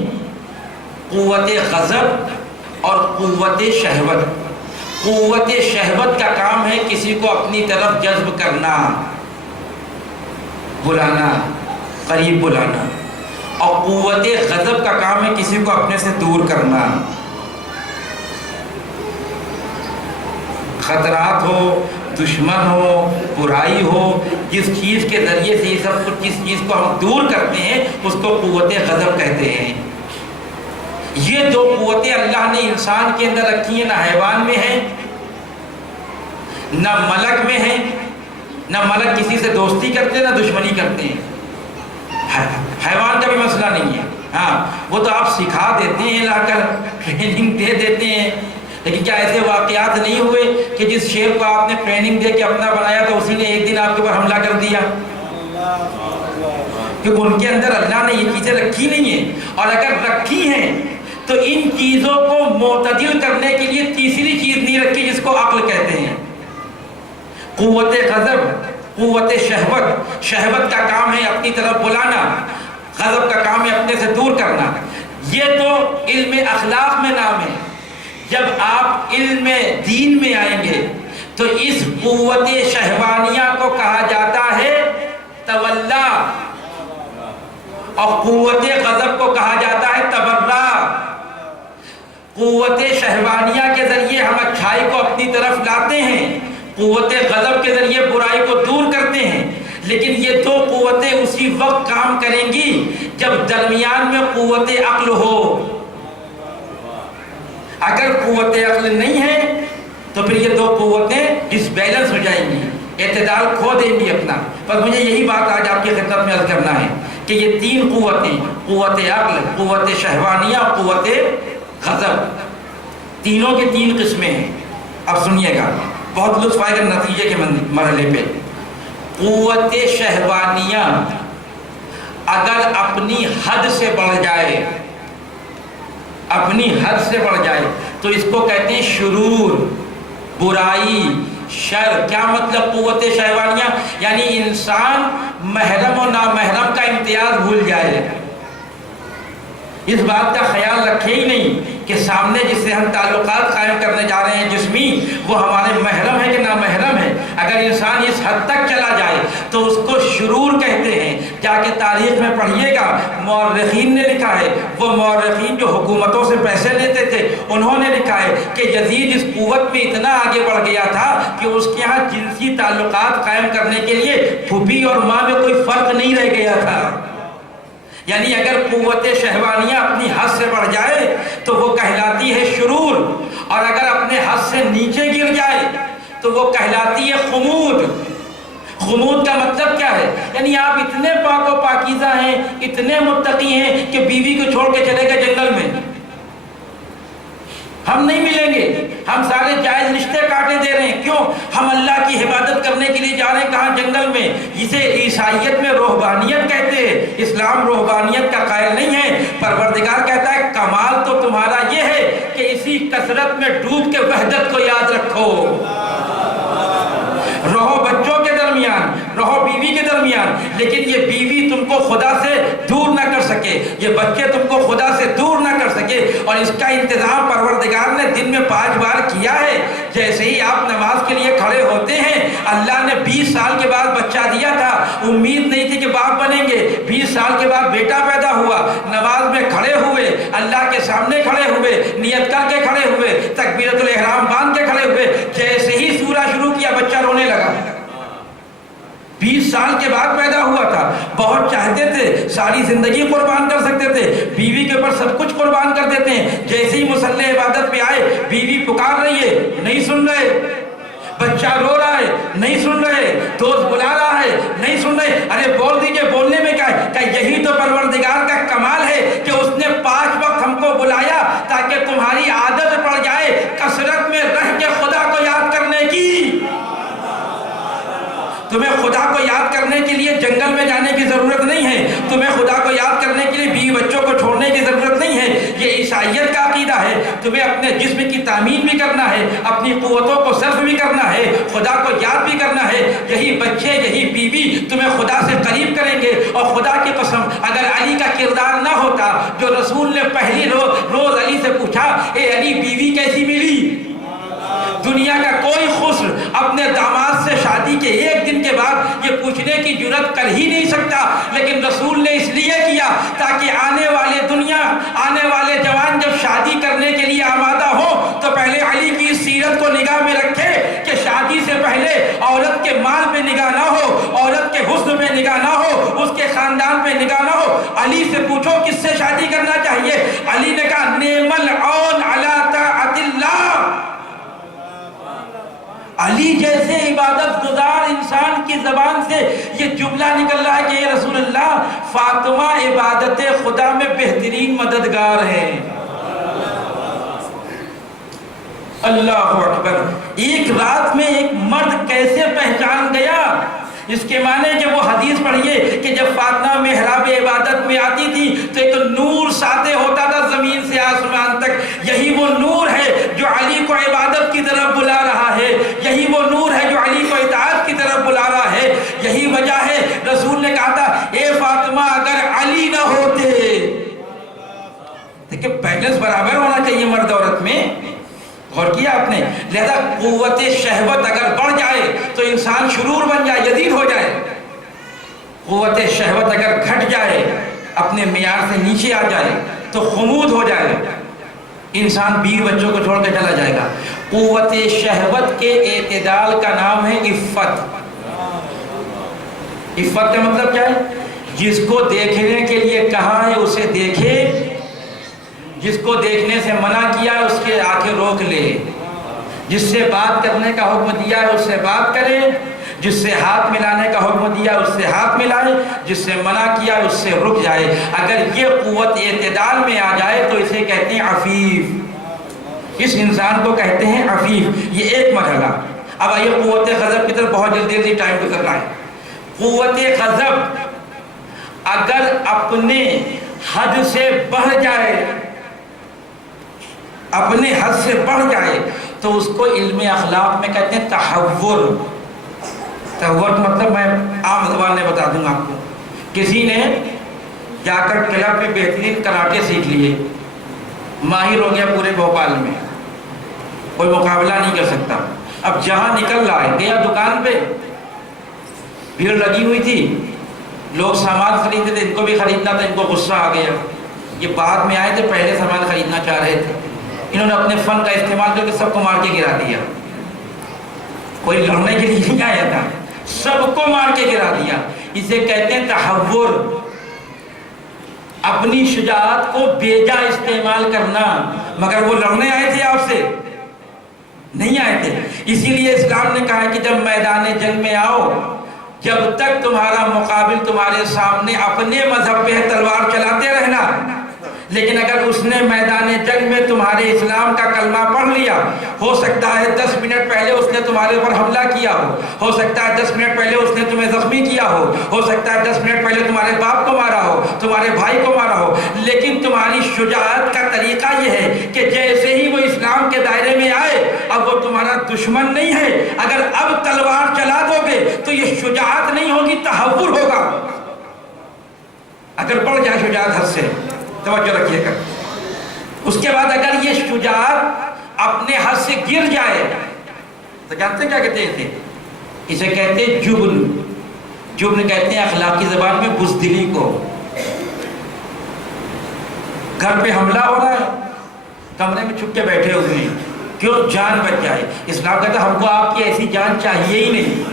قوت غضب اور قوت شہوت. قوت شہوت کا کام ہے کسی کو اپنی طرف جذب کرنا، بلانا، قریب بلانا، اور قوت غضب کا کام ہے کسی کو اپنے سے دور کرنا. خطرات ہو، دشمن ہو، برائی ہو، جس چیز کے ذریعے سے یہ سب کچھ، جس چیز کو ہم دور کرتے ہیں اس کو قوت غضب کہتے ہیں. یہ دو قوتیں اللہ نے انسان کے اندر رکھی ہیں، نہ حیوان میں ہیں نہ ملک میں ہیں. نہ ملک کسی سے دوستی کرتے نہ دشمنی کرتے ہیں. حیوان کا بھی مسئلہ نہیں ہے. ہاں وہ تو آپ سکھا دیتے ہیں، لا کر ٹریننگ دے دیتے ہیں، لیکن کیا ایسے واقعات نہیں ہوئے کہ جس شیر کو آپ نے ٹریننگ دے کے اپنا بنایا تو اسی نے ایک دن آپ کے اوپر حملہ کر دیا؟ کیونکہ ان کے اندر اللہ نے یہ چیزیں رکھی نہیں ہیں. اور اگر رکھی ہیں تو ان چیزوں کو معتدل کرنے کے لیے تیسری چیز نہیں رکھی جس کو عقل کہتے ہیں. قوت غضب، قوت شہوت. شہوت کا کام ہے اپنی طرف بلانا، غضب کا کام ہے اپنے سے دور کرنا. یہ تو علم اخلاق میں نام ہے. جب آپ علم دین میں آئیں گے تو اس قوت شہوانیہ کو کہا جاتا ہے تولا، اور قوت غضب کو کہا جاتا ہے تبرا. قوت شہوانیہ کے ذریعے ہم اچھائی کو اپنی طرف لاتے ہیں، قوت غضب کے ذریعے برائی کو دور کرتے ہیں. لیکن یہ دو قوتیں اسی وقت کام کریں گی جب درمیان میں قوت عقل ہو. اگر قوت عقل نہیں ہے تو پھر یہ دو قوتیں ڈس بیلنس ہو جائیں گی، اعتدال کھو دیں گی اپنا. پر مجھے یہی بات آج آپ کی خدمت میں عرض کرنا ہے کہ یہ تین قوتیں، قوت عقل، قوت شہوانیہ اور قوت غضب، تینوں کی تین قسمیں ہیں. اب سنیے گا، بہت لطف آئے گا نتیجے کے مرحلے پہ. قوت شہوانیہ اگر اپنی حد سے بڑھ جائے، اپنی حد سے بڑھ جائے تو اس کو کہتے ہیں شرور، برائی، شر. کیا مطلب قوت شہوانیہ؟ یعنی انسان محرم و نامحرم کا امتیاز بھول جائے، اس بات کا خیال رکھے ہی نہیں کہ سامنے جس سے ہم تعلقات قائم کرنے جا رہے ہیں جسمی، وہ ہمارے محرم ہے کہ نامحرم ہے. اگر انسان اس حد تک چلا جائے تو اس کو شرور کہتے ہیں. جا کے تاریخ میں پڑھیے گا، مورخین نے لکھا ہے، وہ مورخین جو حکومتوں سے پیسے لیتے تھے انہوں نے لکھا ہے کہ یزید اس قوت میں اتنا آگے بڑھ گیا تھا کہ اس کے ہاں جنسی تعلقات قائم کرنے کے لیے پھوپھی اور ماں میں کوئی فرق نہیں رہ گیا تھا. یعنی اگر قوت شہوانیہ اپنی حد سے بڑھ جائے تو وہ کہلاتی ہے شرور، اور اگر اپنے حد سے نیچے گر جائے تو وہ کہلاتی ہے خمود. خمود کا مطلب کیا ہے؟ یعنی آپ اتنے پاک و پاکیزہ ہیں، اتنے متقی ہیں کہ بیوی کو چھوڑ کے چلے گئے جنگل میں. ہم نہیں ملیں گے، ہم سارے جائز رشتے کاٹے دے رہے ہیں. کیوں؟ ہم اللہ کی عبادت کرنے کے لیے جا رہے ہیں. کہاں؟ جنگل میں. اسے عیسائیت میں روحانیت کہتے ہیں، اسلام روحانیت کا قائل نہیں ہے. پروردگار کہتا ہے کمال تو تمہارا یہ ہے کہ اسی کثرت میں ڈوب کے وحدت کو یاد رکھو. رہو بچوں کے درمیان، رہو بیوی کے درمیان، لیکن یہ بیوی تم کو خدا سے دور نہ کر سکے، یہ بچے تم کو خدا سے دور نہ کر سکے. اور اس کا انتظام پروردگار نے دن میں 5 بار کیا ہے. جیسے ہی آپ نماز کے لیے کھڑے ہوتے ہیں، اللہ نے 20 سال کے بعد بچہ دیا تھا، امید نہیں تھی کہ باپ بنیں گے. 20 سال کے بعد بیٹا پیدا ہوا، نماز میں کھڑے ہوئے، اللہ کے سامنے کھڑے ہوئے، نیت کر کے کھڑے ہوئے، تکبیرۃ الاحرام باندھ کے کھڑے ہوئے. جیسے ہی سورہ شروع کیا بچہ رونے لگا. 20 سال کے بعد پیدا ہوا تھا. بہت چاہتے تھے، ساری زندگی قربان کر سکتے تھے، بیوی کے اوپر سب کچھ قربان کر دیتے ہیں. جیسے ہی مصلی عبادت پہ آئے، بیوی پکار رہی ہے، نہیں سن رہے. بچہ رو رہا ہے، نہیں سن رہے. دوست بلا رہا ہے، نہیں سن رہے. ارے بول دیجئے، بولنے میں کیا ہے؟ کہ یہی تو پروردگار کا کمال ہے کہ اس نے 5 وقت ہم کو بلایا تاکہ تمہاری عادت پڑ جائے کثرت میں رہ کے یاد کرنے کے لیے جنگل میں جانے کی ضرورت نہیں ہے، تمہیں خدا کو یاد کرنے کے لیے بیوی بچوں کو چھوڑنے کی ضرورت نہیں ہے۔ یہ عیسائیت کا عقیدہ ہے۔ تمہیں اپنے جسم کی تعمیر بھی کرنا ہے، اپنی قوتوں کو صرف بھی کرنا ہے، خدا کو یاد بھی کرنا ہے۔ یہی بچے، یہی بیوی تمہیں خدا سے قریب کریں گے۔ اور خدا کی قسم اگر علی کا کردار نہ ہوتا، جو رسول نے پہلی روز علی سے پوچھا، اے علی بیوی کیسی ملی؟ دنیا کا کوئی خسر اپنے داماد سے شادی کے ایک دن کے بعد یہ پوچھنے کی جرات کر ہی نہیں سکتا، لیکن رسول نے اس لیے کیا تاکہ آنے والے جوان جب شادی کرنے کے لیے آمادہ ہو تو پہلے علی کی سیرت کو نگاہ میں رکھے کہ شادی سے پہلے عورت کے مال پہ نگاہ نہ ہو، عورت کے حسن پہ نگاہ نہ ہو، اس کے خاندان پہ نگاہ نہ ہو۔ علی سے پوچھو کس سے شادی کرنا چاہیے؟ علی نے کہا نعم العون علی طاعت اللہ۔ علی جیسے عبادت گزار انسان کی زبان سے یہ جملہ نکل رہا ہے کہ اے رسول اللہ، فاطمہ عبادت خدا میں بہترین مددگار ہے۔ اللہ اکبر! ایک رات میں ایک مرد کیسے پہچان گیا؟ اس کے معنی جب وہ حدیث پڑھیے کہ جب فاطمہ محراب عبادت میں آتی تھی تو ایک نور ساطع ہوتا تھا زمین سے آسمان تک۔ یہی وہ نور ہے جو علی کو عبادت کی طرف بلا رہا ہے، یہی وہ نور ہے جو علی کو اطاعت کی طرف بلا رہا ہے۔ یہی وجہ ہے رسول نے کہا تھا اے فاطمہ اگر علی نہ ہوتے، دیکھیں بیلنس برابر ہونا چاہیے مرد عورت میں، غور کیا آپ نے؟ لہذا قوت شہوت اگر بڑھ جائے تو انسان شرور بن جائے، یزید ہو جائے۔ قوت شہوت اگر گھٹ جائے، اپنے معیار سے نیچے آ جائے تو خمود ہو جائے، انسان بیوی بچوں کو چھوڑ کے چلا جائے گا۔ قوت شہوت کے اعتدال کا نام ہے عفت۔ عفت کا مطلب کیا ہے؟ جس کو دیکھنے کے لیے کہا ہے اسے دیکھے، جس کو دیکھنے سے منع کیا ہے اس کے آنکھیں روک لے، جس سے بات کرنے کا حکم دیا ہے اس سے بات کرے، جس سے ہاتھ ملانے کا حکم دیا ہے اس سے ہاتھ ملائے، جس سے منع کیا ہے اس سے رک جائے۔ اگر یہ قوت اعتدال میں آ جائے تو اسے کہتے ہیں عفیف، اس انسان کو کہتے ہیں عفیف۔ یہ ایک مرحلہ۔ اب آئیے قوت غضب کی طرف بہت جلدی ٹائم گزر رہا ہے۔ قوت غضب اگر اپنے حد سے بڑھ جائے، اپنے حد سے بڑھ جائے تو اس کو علم اخلاق میں کہتے ہیں تحور۔ تحور مطلب میں عام زبان میں بتا دوں آپ کو، کسی نے جا کر کلب میں بہترین کراٹے سیکھ لیے، ماہر ہو گیا پورے بھوپال میں، کوئی مقابلہ نہیں کر سکتا۔ اب جہاں نکل رہا ہے، گیا دکان پہ، بھیڑ لگی ہوئی تھی، لوگ سامان خریدتے تھے، ان کو بھی خریدنا تھا، ان کو غصہ آ گیا۔ یہ بعد میں آئے تھے، پہلے سامان خریدنا چاہ رہے تھے، انہوں نے اپنے فن کا استعمال کر کے سب کو مار کے گرا دیا۔ کوئی لڑنے کے لیے نہیں آیا تھا، سب کو مار کے گرا دیا۔ اسے کہتے ہیں تحور، اپنی شجاعت کو بیجا استعمال کرنا۔ مگر وہ لڑنے آئے تھے آپ سے؟ نہیں آئے تھے۔ اسی لیے اسلام نے کہا کہ جب میدان جنگ میں آؤ، جب تک تمہارا مقابل تمہارے سامنے اپنے مذہب پہ تلوار چلاتے رہنا، لیکن اگر اس نے میدان جنگ میں تمہارے اسلام کا کلمہ پڑھ لیا، ہو سکتا ہے 10 منٹ پہلے اس نے تمہارے اوپر حملہ کیا ہو سکتا ہے 10 منٹ پہلے اس نے تمہیں زخمی کیا ہو سکتا ہے 10 منٹ پہلے تمہارے باپ کو مارا ہو، تمہارے بھائی کو مارا ہو، لیکن تمہاری شجاعت کا طریقہ یہ ہے کہ جیسے ہی وہ اسلام کے دائرے میں آئے، اب وہ تمہارا دشمن نہیں ہے، اگر اب تلوار چلا دو گے تو یہ شجاعت نہیں ہوگی، تحور ہوگا۔ اگر بڑھ جائے شجاعت حد سے، توجہ رکھیے گا۔ اس کے بعد اگر یہ شجاعت اپنے حد سے گر جائے تو جانتے ہیں کیا کہتے ہیں؟ اسے کہتے ہیں جبن۔ جبن کہتے ہیں اخلاقی زبان میں بزدلی کو۔ گھر پہ حملہ ہو رہا ہے، کمرے میں چھپ کے بیٹھے ہوئے ہیں، کیوں؟ جان بچ جائے۔ اسلام کہتا ہے ہم کو آپ کی ایسی جان چاہیے ہی نہیں،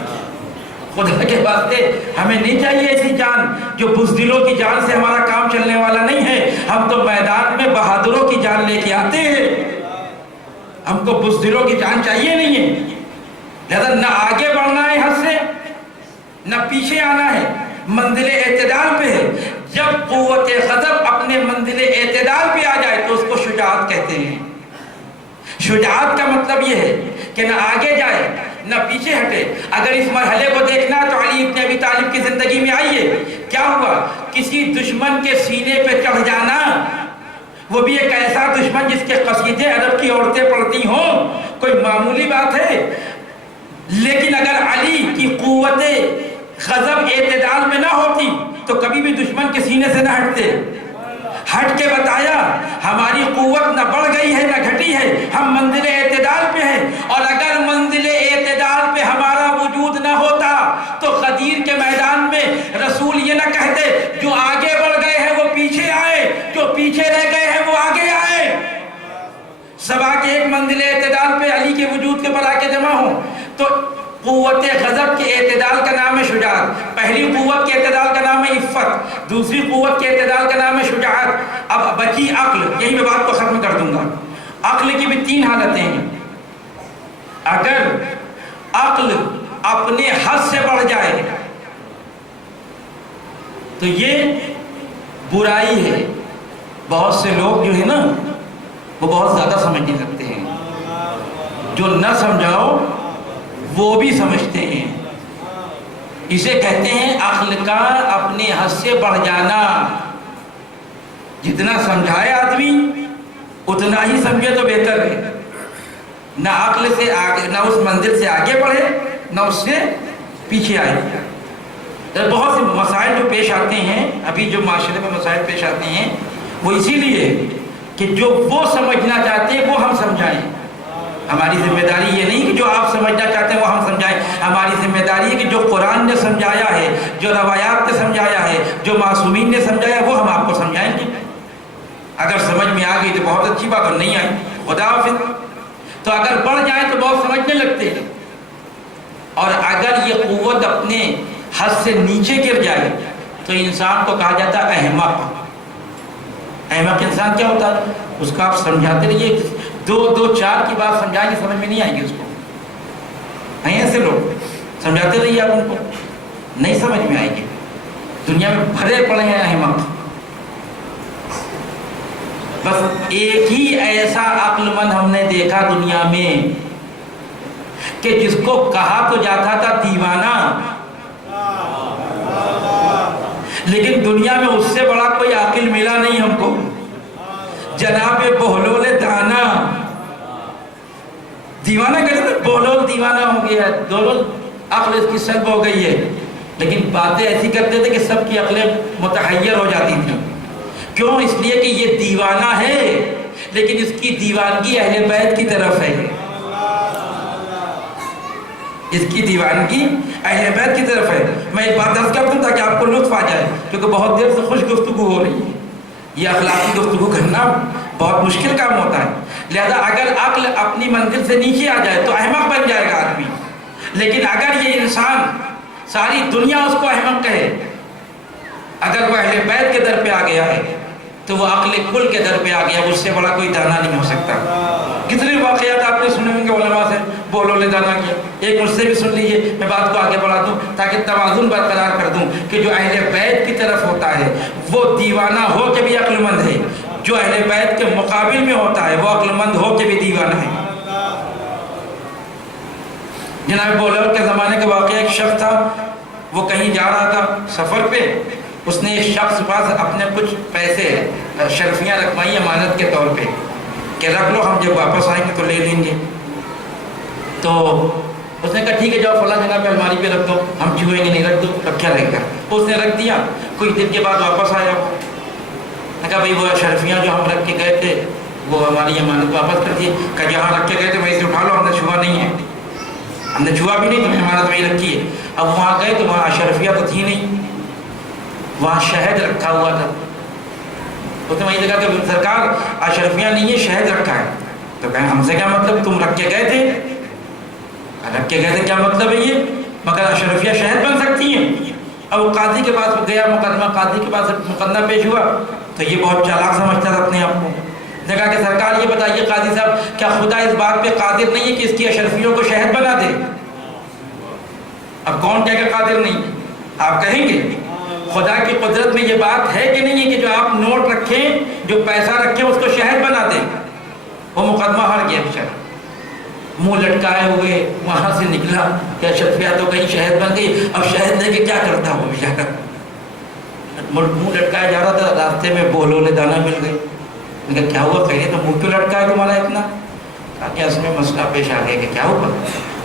خدا کے واسطے ہمیں نہیں چاہیے ایسی جان جو بزدلوں کی جان سے ہمارا کام چلنے والا نہیں ہے۔ ہم تو میدان میں بہادروں کی جان لے کے آتے ہیں، ہم کو بزدلوں کی جان چاہیے نہیں ہے۔ لہذا نہ آگے بڑھنا ہے حد سے، نہ پیچھے آنا ہے، منزل اعتدال پہ ہے۔ جب قوت غضب اپنے منزل اعتدال پہ آ جائے تو اس کو شجاعت کہتے ہیں۔ شجاعت کا مطلب یہ ہے کہ نہ آگے جائے نہ پیچھے ہٹے۔ اگر اس مرحلے کو دیکھنا تو علی ابن ابی طالب کی زندگی میں آئیے، کیا ہوا؟ کسی دشمن کے سینے پہ چڑھ جانا، وہ بھی ایک ایسا دشمن جس کے قصیدے عرب کی عورتیں پڑھتی ہوں، کوئی معمولی بات ہے؟ لیکن اگر علی کی قوت غضب اعتدال میں نہ ہوتی تو کبھی بھی دشمن کے سینے سے نہ ہٹتے۔ ہٹ کے بتایا ہماری قوت نہ بڑھ گئی ہے نہ گھٹی ہے، ہم منزل اعتدال پہ ہیں، اور اگر منزل اعتدال پہ ہمارا وجود نہ ہوتا تو غدیر کے میدان میں رسول یہ نہ کہتے جو آگے بڑھ گئے ہیں وہ پیچھے آئے، جو پیچھے رہ گئے ہیں وہ آگے آئے۔ سب آ کے ایک منزل اعتدال پہ علی کے وجود کے پر آ کے جمع ہوں۔ تو قوت غضب کے اعتدال کا نام ہے شجاعت۔ پہلی قوت کے اعتدال کا نام ہے عفت، دوسری قوت کے اعتدال کا نام ہے شجاعت۔ اب بچی عقل، یہی میں بات کو ختم کر دوں گا۔ عقل کی بھی 3 حالتیں ہیں۔ اگر عقل اپنے حد سے بڑھ جائے تو یہ برائی ہے۔ بہت سے لوگ جو ہے نا وہ بہت زیادہ سمجھنے لگتے ہیں، جو نہ سمجھاؤ وہ بھی سمجھتے ہیں۔ اسے کہتے ہیں عقل کا اپنے حد سے بڑھ جانا۔ جتنا سمجھائے آدمی اتنا ہی سمجھے تو بہتر ہے، نہ عقل سے آگے، نہ اس منزل سے آگے بڑھے نہ اس سے پیچھے آئے۔ بہت سے مسائل جو پیش آتے ہیں، ابھی جو معاشرے میں مسائل پیش آتے ہیں وہ اسی لیے کہ جو وہ سمجھنا چاہتے ہیں وہ ہم سمجھائیں۔ ہماری ذمہ داری یہ نہیں کہ جو آپ سمجھنا چاہتے ہیں وہ ہم سمجھائیں، ہماری ذمہ داری ہے کہ جو قرآن نے سمجھایا ہے، جو روایات نے سمجھایا ہے، جو معصومین نے سمجھایا وہ ہم آپ کو سمجھائیں گے۔ اگر سمجھ میں آ گئی تو بہت اچھی بات، اور نہیں آئی خدا حافظ۔ تو اگر بڑھ جائیں تو بہت سمجھنے لگتے ہیں، اور اگر یہ قوت اپنے حد سے نیچے گر جائے تو انسان کو کہا جاتا ہے احمق۔ احمق انسان کیا ہوتا ہے؟ اس کا آپ سمجھاتے رہیے، 2-4 کی بات سمجھائیں گے سمجھ میں نہیں آئے گی اس کو۔ ہیں ایسے لوگ، سمجھاتے رہیے آپ ان کو، نہیں سمجھ میں آئے گی۔ دنیا میں بھرے پڑے ہیں احمق۔ بس ایک ہی ایسا عقل مند ہم نے دیکھا دنیا میں کہ جس کو کہا تو جاتا تھا دیوانہ، لیکن دنیا میں اس سے بڑا کوئی عاقل ملا نہیں ہم کو۔ جناب بہلول دانا، دیوانہ کہتے تھے بہلول دیوانہ ہو گیا، دولول عقل اس کی سلب ہو گئی ہے، لیکن باتیں ایسی کرتے تھے کہ سب کی عقلیں متحیر ہو جاتی تھیں۔ کیوں؟ اس لیے کہ یہ دیوانہ ہے لیکن اس کی دیوانگی اہل بیت کی طرف ہے، اس کی دیوانگی اہل بیت کی طرف ہے۔ میں ایک بات عرض کرتا ہوں تاکہ آپ کو لطف آ جائے، کیونکہ بہت دیر سے خوش گفتگو ہو رہی ہے، یہ اخلاقی گفتگو کرنا بہت مشکل کام ہوتا ہے۔ لہذا اگر عقل اپنی منزل سے نیچے آ جائے تو احمق بن جائے گا آدمی، لیکن اگر یہ انسان ساری دنیا اس کو احمق کہے، اگر وہ اہل بیت کے در پہ آ گیا ہے تو وہ عقل کل کے در پہ آ گیا، اس سے بڑا کوئی دانا نہیں ہو سکتا۔ کتنے واقعات آپ نے سنے ہوں گے علماء سے، بولول دانا کیا۔ ایک مجھ سے بھی سن لیجئے، میں بات کو آگے بڑھا دوں تاکہ توازن برقرار کر دوں کہ جو اہل بیت کی طرف ہوتا ہے وہ دیوانہ ہو کے بھی عقل مند ہے، جو اہل بیت کے مقابل میں ہوتا ہے وہ عقل مند ہو کے بھی دیوانہ ہے۔ جناب بولول کے زمانے کا واقعہ، ایک شخص تھا، وہ کہیں جا رہا تھا سفر پہ، اس نے ایک شخص کے پاس اپنے کچھ پیسے شرفیاں رکھوائی امانت کے طور پہ کہ رکھ لو، ہم جب واپس آئیں گے تو لے لیں گے۔ تو اس نے کہا ٹھیک ہے جاؤ فلاں جگہ پہ الماری پہ رکھ دو، ہم چھوئیں گے نہیں، رکھ دو، رکھا رہے گا۔ اس نے رکھ دیا، کچھ دن کے بعد واپس آیا، نے کہا بھائی وہ شرفیاں جو ہم رکھ کے گئے تھے وہ ہماری امانت واپس کر دیے۔ کہا جہاں رکھ کے گئے تھے وہیں سے اٹھا لو، ہم نے چھوا نہیں ہے، ہم نے چھوا بھی نہیں، تمہیں امانت وہیں رکھی ہے۔ اب وہاں گئے تو وہاں اشرفیہ تو تھی نہیں، وہاں شہد رکھا ہوا تھا۔ اس نے وہیں دیکھا کہ سرکار اشرفیہ نہیں ہے، شہد رکھا ہے۔ تو کہیں ہم سے کیا مطلب، تم رکھ کے گئے تھے، رکھ کے گئے تھے کیا مطلب ہے یہ، مگر اشرفیہ شہد بن سکتی ہیں۔ اب وہ قاضی کے پاس گیا، مقدمہ قاضی کے پاس مقدمہ پیش ہوا تو یہ بہت چالاک سمجھتا تھا اپنے آپ کو۔ دیکھا کہ سرکار یہ بتائیے قاضی صاحب، کیا خدا اس بات پہ قادر نہیں ہے کہ اس کی اشرفیوں کو شہد بنا دے؟ اب کون کہے کہ قادر نہیں؟ آپ کہیں گے خدا کی قدرت میں یہ بات ہے کہ نہیں ہے کہ جو آپ نوٹ رکھیں، جو پیسہ رکھیں اس کو شہد بنا دیں؟ وہ مقدمہ ہار گیا بیچارہ، منہ لٹکائے ہوئے وہاں سے نکلا کہ اشرفیہ تو کہیں شہد بن گئی، اب شہد لے کے کیا کرتا وہ بیچارہ، منہ لٹکایا جا رہا تھا، راستے میں بولولے دانہ مل گئی۔ میں کہا کیا ہوا خیریت، تو منہ کیوں لٹکایا تمہارا اتنا؟ کہا کہ اس میں مسئلہ پیش آ گیا کہ کیا ہوا؟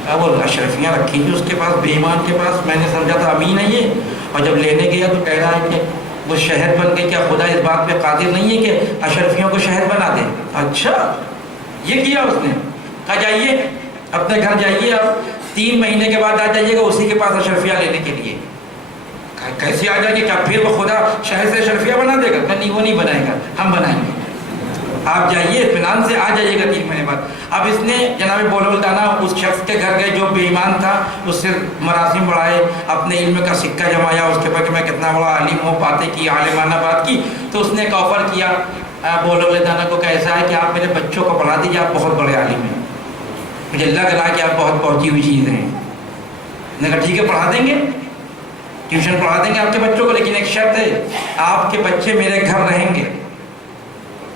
کہا وہ اشرفیاں رکھی تھی اس کے پاس، بے ایمان کے پاس، میں نے سمجھا تھا امین ہے یہ، اور جب لینے گیا تو کہہ رہا ہے کہ وہ شہد بن گئی، کیا خدا اس بات پہ قادر نہیں ہے کہ اشرفیوں کو شہد بنا دے؟ اچھا یہ کیا اس نے؟ کہا جائیے اپنے گھر جائیے، آپ 3 مہینے کے بعد آ جائیے گا اسی کے پاس اشرفیہ لینے کے لیے۔ کیسے آ جائیں گے؟ کیا پھر وہ خدا شہد سے اشرفیہ بنا دے گا؟ نہیں وہ نہیں بنائے گا، ہم بنائیں گے، آپ جائیے اطمینان سے آ جائیے گا 3 مہینے بعد۔ اب اس نے جناب بولولدانہ اس شخص کے گھر گئے جو بے ایمان تھا، اس سے مراسم بڑھائے، اپنے علم کا سکہ جمایا اس کے بعد کہ میں کتنا بڑا عالم ہوں، باتیں کی، عالمانہ بات کی۔ تو اس نے ایک آفر کیا بولولدانہ کو کہ ایسا ہے کہ آپ میرے بچوں کو پڑھا دیجیے، آپ بہت بڑے عالم ہیں، مجھے لگ رہا ہے کہ آپ بہت پہنچی ہوئی چیز ہیں۔ میں نے کہا ٹھیک ہے پڑھا دیں گے، ٹیوشن پڑھا دیں گے آپ کے بچوں کو، لیکن ایک شرط ہے آپ کے بچے میرے گھر رہیں گے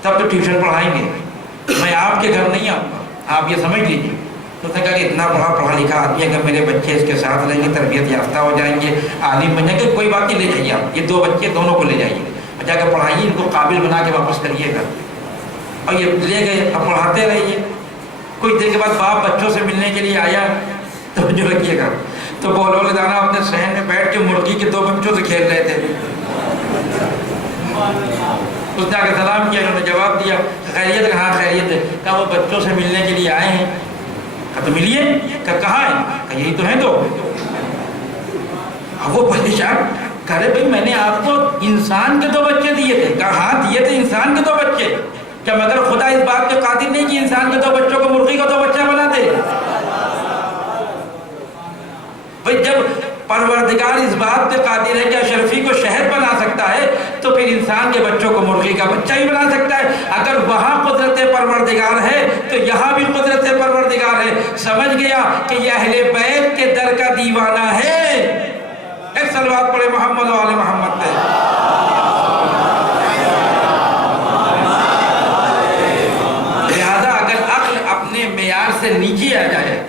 تب تو ٹیوشن پڑھائیں گے، میں آپ کے گھر نہیں آؤں گا، آپ یہ سمجھ لیجیے۔ تو اس نے کہا کہ اتنا بڑا پڑھا لکھا آدمی اگر میرے بچے اس کے ساتھ رہیں گے، تربیت یافتہ ہو جائیں گے، عالم بن جائیں گے، کوئی بات نہیں، لے جائیے آپ یہ 2 بچے دونوں کو لے جائیے، جا کے پڑھائیے، ان کو قابل بنا کے واپس کریے گا۔ اور یہ لے گئے، اب پڑھاتے رہیے۔ کچھ دیر کے بعد باپ بچوں سے ملنے کے لیے آیا، توجہ رکھیے گا، تو بولولدانہ اپنے صحن میں بیٹھ کے مرغی کے 2 بچوں سے کھیل رہے تھے۔ اس نے آ کے سلام کیا، انہوں نے جواب دیا خیریت ہے؟ کہا خیریت ہے۔ کہا وہ بچوں سے ملنے کے لیے آئے ہیں۔ کہا تو ملیے۔ کہا کہاں ہیں؟ کہا یہی تو ہیں 2۔ اب وہ پریشان، کہہ رہے بھائی میں نے آپ کو انسان کے 2 بچے دیے تھے۔ کہا ہاں دیے تھے انسان کے 2 بچے، کیا مگر خدا اس بات کے قادر نہیں کہ انسان کے 2 بچوں کو مرغی کا 2 بچہ بنا دے؟ بھائی جب پروردگار اس بات پہ قادر ہے کہ اشرفی کو شہد بنا سکتا ہے تو پھر انسان کے بچوں کو مرغی کا بچہ ہی بنا سکتا ہے۔ اگر وہاں قدرت پروردگار ہے تو یہاں بھی قدرت پروردگار ہے۔ سمجھ گیا کہ یہ اہل بیت کے در کا دیوانہ ہے۔ ایک صلوات پڑھے محمد و آل محمد پہ۔ لہذا اگر عقل اپنے معیار سے نیچے آ جائے،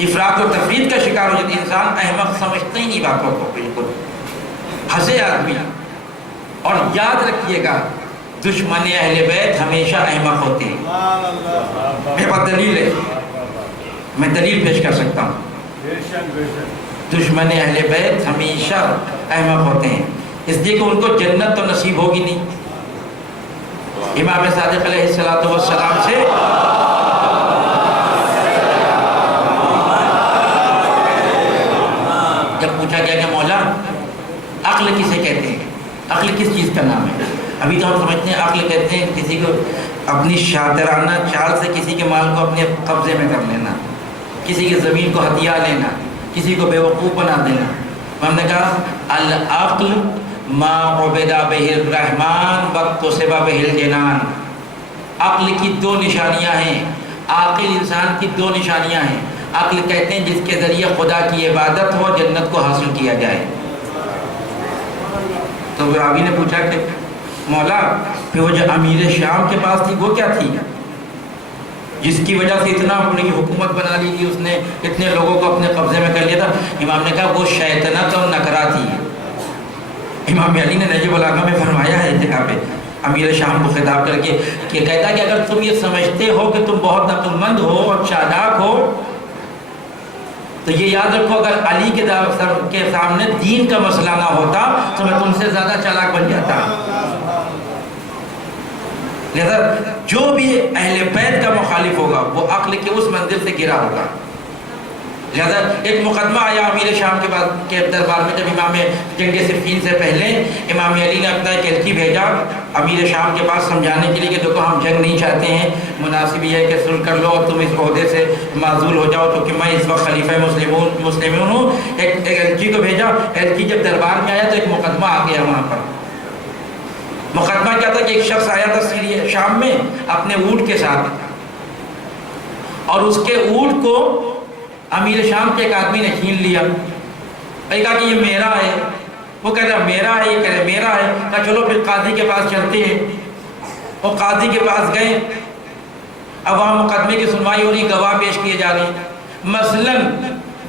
افراط و تفرید کا شکار ہو جاتی، انسان احمق سمجھتا ہی نہیں باتوں کو، بالکل ہنسے آدمی۔ اور یاد رکھیے گا دشمن اہل بیت ہمیشہ احمق ہوتے ہیں۔ میرے پاس دلیل ہے، میں دلیل پیش کر سکتا ہوں۔ دشمن اہل بیت ہمیشہ احمق ہوتے ہیں، اس لیے کہ ان کو جنت تو نصیب ہوگی نہیں۔ امام صادق علیہ السلام سے جب پوچھا گیا کہ مولا عقل کسے کہتے ہیں، عقل کس چیز کا نام ہے؟ ابھی تو ہم سمجھتے ہیں عقل کہتے ہیں کسی کو اپنی شاطرانہ چال سے کسی کے مال کو اپنے قبضے میں کر لینا، کسی کی زمین کو ہتھیا لینا، کسی کو بیوقوف بنا دینا۔ ہم نے کہا العقل ما عبد بہ الرحمن واکتسب بہ الجنان۔ عقل کی 2 نشانیاں ہیں، عاقل انسان کی 2 نشانیاں ہیں۔ عقل کہتے ہیں جس کے ذریعے خدا کی عبادت ہو، جنت کو حاصل کیا جائے۔ تو راوی نے پوچھا کہ مولا پھر وہ جو امیر شام کے پاس تھی وہ کیا تھی جس کی وجہ سے اتنا اپنی حکومت بنا لی تھی، اس نے اتنے لوگوں کو اپنے قبضے میں کر لیا تھا؟ امام نے کہا وہ شیطنت اور نکرہ تھی۔ امام علی نے نجم العاقہ میں فرمایا ہے جگہ پہ امیر شام کو خطاب کر کے کہ کہتا کہ اگر تم یہ سمجھتے ہو کہ تم بہت عقل مند ہو اور چالاک ہو تو یہ یاد رکھو اگر علی کے سامنے دین کا مسئلہ نہ ہوتا تو میں تم سے زیادہ چالاک بن جاتا۔ لہذا جو بھی اہل بیت کا مخالف ہوگا وہ عقل کے اس منزل سے گرا ہوگا۔ لہذا ایک مقدمہ آیا امیر شام کے دربار میں، جب امام جنگ صفین سے پہلے امام علی نے اپنا ایک ایلچی بھیجا امیر شام کے پاس سمجھانے کے لیے کہ دیکھو ہم جنگ نہیں چاہتے ہیں، مناسب یہ ہے کہ صلح کر لو اور تم اس عہدے سے معزول ہو جاؤ، تو کہ میں اس وقت خلیفہ مسلمون ہوں۔ ایک ایلچی کو بھیجا، ایلچی جب دربار میں آیا تو ایک مقدمہ آ گیا وہاں پر۔ مقدمہ کیا تھا کہ ایک شخص آیا تھا سیریا شام میں اپنے اونٹ کے ساتھ، اور اس کے اونٹ کو امیر شام کے ایک آدمی نے چھین لیا۔ کہا کہ یہ میرا ہے، وہ کہہ رہا میرا ہے، یہ کہہ رہا میرا ہے۔ کہا چلو پھر قاضی کے پاس چلتے ہیں۔ وہ قاضی کے پاس گئے اب وہاں مقدمے کی سنوائی ہو رہی، گواہ پیش کیے جا رہے ہیں. مثلاً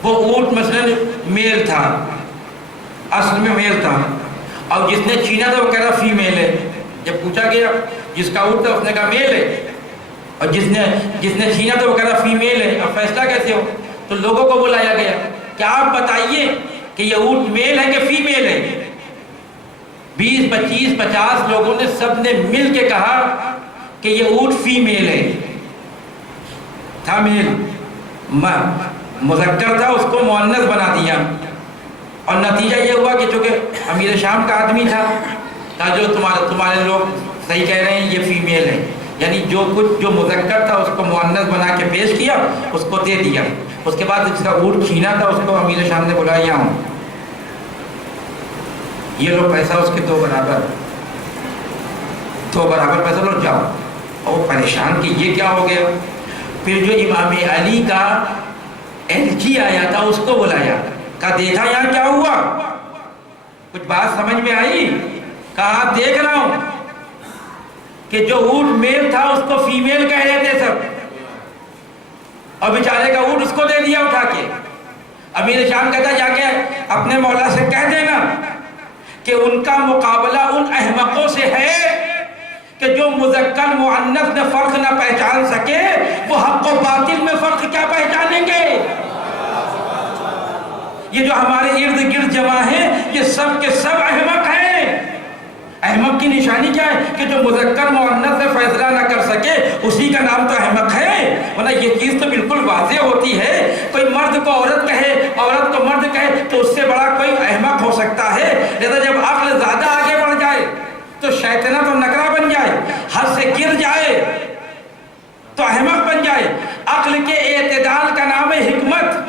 وہ اونٹ مثلاً میل تھا، اصل میں میل تھا، اور جس نے چھینا تھا وہ کہہ رہا فیمیل ہے. جب پوچھا گیا جس کا اونٹ تھا اس نے کہا میل ہے، اور جس نے چھینا تھا وہ کہہ رہا فیمیل ہے. اب فیصلہ کیسے ہو؟ تو لوگوں کو بلایا گیا کہ آپ بتائیے کہ یہ اونٹ میل ہے کہ فیمیل ہے. 20 25 50 لوگوں نے سب نے مل کے کہا کہ یہ اونٹ فیمیل ہے. تھا میل، مذکر تھا، اس کو مؤنث بنا دیا. اور نتیجہ یہ ہوا کہ چونکہ امیر شام کا آدمی تھا جو تمہارے لوگ صحیح کہہ رہے ہیں یہ فیمیل ہے، یعنی جو مذکر تھا اس کو مؤنث بنا کے پیش کیا، اس کو دے دیا. اس کے بعد جس کا اونٹ چھینا تھا اس کو امیر شام نے بلایا یہاں ہوں، یہ لوگ پیسہ اس کے 2 برابر پیسہ لوٹ جاؤ. اور وہ پریشان کہ یہ کیا ہو گیا. پھر جو امام علی کا LG آیا تھا اس کو بلایا، کہا دیکھا یہاں کیا ہوا، کچھ بات سمجھ میں آئی؟ کہا دیکھ رہا ہوں کہ جو اونٹ میل تھا اس کو فیمیل کہہ رہے تھے سب، اور بیچارے کا اونٹ اس کو دے دیا اٹھا کے. امیر شام کہتا جا کے اپنے مولا سے کہہ دینا کہ ان کا مقابلہ ان احمقوں سے ہے کہ جو مذکر مؤنث میں فرق نہ پہچان سکے، وہ حق و باطل میں فرق کیا پہچانیں گے؟ یہ جو ہمارے ارد گرد جمع ہیں یہ سب کے سب احمق ہیں. احمق کی نشانی کیا ہے؟ کہ جو مذکر مؤنث سے فیصلہ نہ کر سکے اسی کا نام تو احمق ہے. ورنہ یہ چیز تو بالکل واضح ہوتی ہے، کوئی مرد کو عورت کہے، عورت کو مرد کہے تو اس سے بڑا کوئی احمق ہو سکتا ہے. لہذا جب عقل زیادہ آگے بڑھ جائے تو شیطنت و نکرہ بن جائے، حد سے گر جائے تو احمق بن جائے. عقل کے اعتدال کا نام ہے حکمت.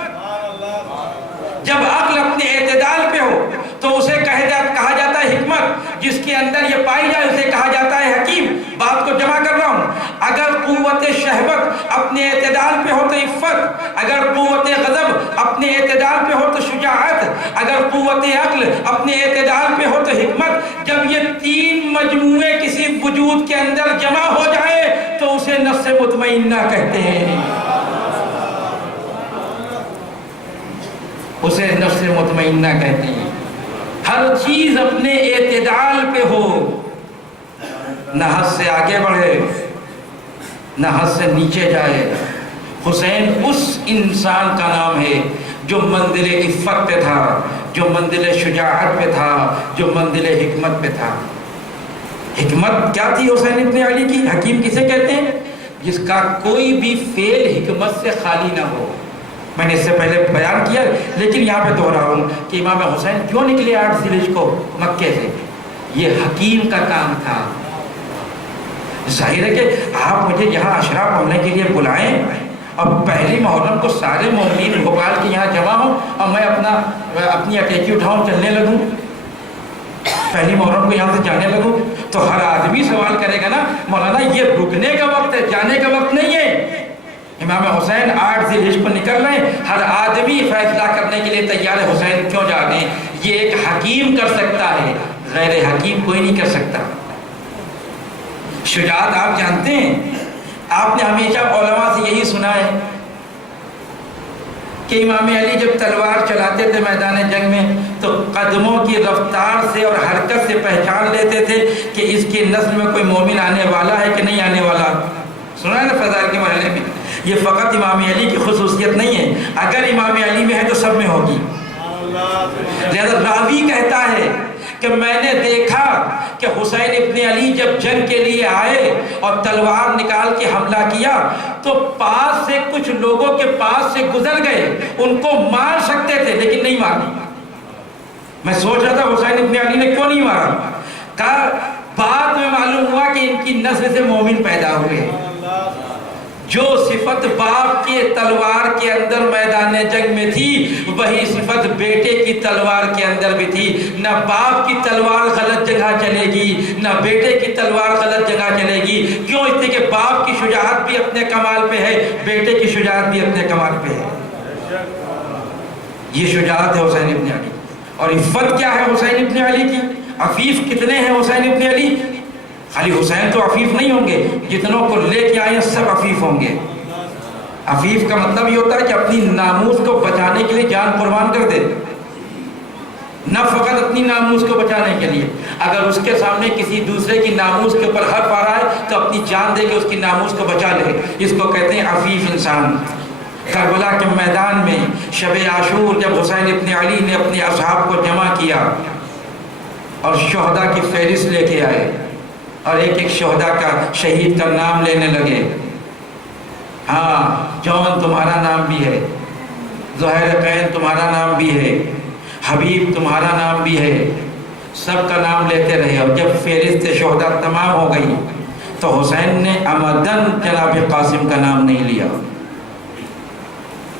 جب عقل اپنے اعتدال پہ ہو تو اسے کہا جاتا ہے حکمت. جس کے اندر یہ پائی جائے اسے کہا جاتا ہے حکیم. بات کو جمع کر رہا ہوں، اگر قوت شہوت اپنے اعتدال پہ ہو تو عفت، اگر قوت غضب اپنے اعتدال پہ ہو تو شجاعت، اگر قوت عقل اپنے اعتدال پہ ہو تو حکمت. جب یہ 3 مجموعے کسی وجود کے اندر جمع ہو جائے تو اسے نفس مطمئنہ کہتے ہیں. اسے نفس مطمئنہ کہتے ہیں. ہر چیز اپنے اعتدال پہ ہو، نہ حد سے آگے بڑھے نہ حد سے نیچے جائے. حسین اس انسان کا نام ہے جو منزل عفت پہ تھا، جو منزل شجاعت پہ تھا، جو منزل حکمت پہ تھا. حکمت کیا تھی حسین ابن علی کی؟ حکیم کسے کہتے ہیں؟ جس کا کوئی بھی فعل حکمت سے خالی نہ ہو. میں نے اس سے پہلے بیان کیا لیکن یہاں پہ دوہرا ہوں کہ امام حسین کیوں نکلے 8 ذی الحجہ کو مکے سے. یہ حکیم کا کام تھا. ظاہر ہے کہ آپ مجھے یہاں عشرہ پڑھنے کے لیے بلائیں اور پہلی محرم کو سارے مومنین بھوپال کے یہاں جمع ہوں اور میں اپنی اٹیچی اٹھاؤں چلنے لگوں، پہلی محرم کو یہاں سے جانے لگوں، تو ہر آدمی سوال کرے گا نا مولانا یہ رکنے کا وقت ہے، جانے کا وقت نہیں ہے. امام حسین 8 ذی الحجہ کو نکل رہے ہیں، ہر آدمی فیصلہ کرنے کے لیے تیار ہے حسین کیوں جا رہے ہیں. یہ ایک حکیم کر سکتا ہے، غیر حکیم کوئی نہیں کر سکتا. شجاعت آپ جانتے ہیں، آپ نے ہمیشہ علماء سے یہی سنا ہے کہ امام علی جب تلوار چلاتے تھے میدان جنگ میں تو قدموں کی رفتار سے اور حرکت سے پہچان لیتے تھے کہ اس کی نسل میں کوئی مومن آنے والا ہے کہ نہیں آنے والا. سنا ہے نا فضائل کے مرحلے میں. یہ فقط امام علی کی خصوصیت نہیں ہے، اگر امام علی میں ہے تو سب میں ہوگی. لہذا راوی کہتا ہے کہ میں نے دیکھا کہ حسین ابن علی جب جنگ کے لیے آئے اور تلوار نکال کے حملہ کیا تو پاس سے کچھ لوگوں کے پاس سے گزر گئے، ان کو مار سکتے تھے لیکن نہیں مارا. میں سوچ رہا تھا حسین ابن علی نے کیوں نہیں مارا. کہا بعد میں معلوم ہوا کہ ان کی نسل سے مومن پیدا ہوئے. جو صفت باپ کے تلوار کے اندر میدان جنگ میں تھی وہی صفت بیٹے کی تلوار کے اندر بھی تھی. نہ باپ کی تلوار غلط جگہ چلے گی نہ بیٹے کی تلوار غلط جگہ چلے گی. کیوں؟ اس لیے کہ باپ کی شجاعت بھی اپنے کمال پہ ہے، بیٹے کی شجاعت بھی اپنے کمال پہ ہے. یہ شجاعت ہے حسین ابن علی. اور عفت کیا ہے حسین ابن علی کی؟ عفیف کتنے ہیں حسین ابن علی؟ خالی حسین تو عفیف نہیں ہوں گے، جتنوں کو لے کے آئے سب عفیف ہوں گے۔ عفیف کا مطلب یہ ہوتا ہے کہ اپنی ناموس کو بچانے کے لیے جان قربان کر دے، نہ فقط اپنی ناموس کو بچانے کے لیے، اگر اس کے سامنے کسی دوسرے کی ناموس کے اوپر حرف آ رہا ہے تو اپنی جان دے کے اس کی ناموس کو بچا لے، اس کو کہتے ہیں عفیف انسان۔ کربلا کے میدان میں شب عاشور جب حسین ابن علی نے اپنے اصحاب کو جمع کیا اور شہداء کی فہرست لے کے آئے اور ایک ایک شہداء کا شہید کا نام لینے لگے، ہاں جون تمہارا نام بھی ہے، زہیر قین تمہارا نام بھی ہے، حبیب تمہارا نام بھی ہے، سب کا نام لیتے رہے، اور جب فہرست شہداء تمام ہو گئی تو حسین نے عمدن جناب قاسم کا نام نہیں لیا،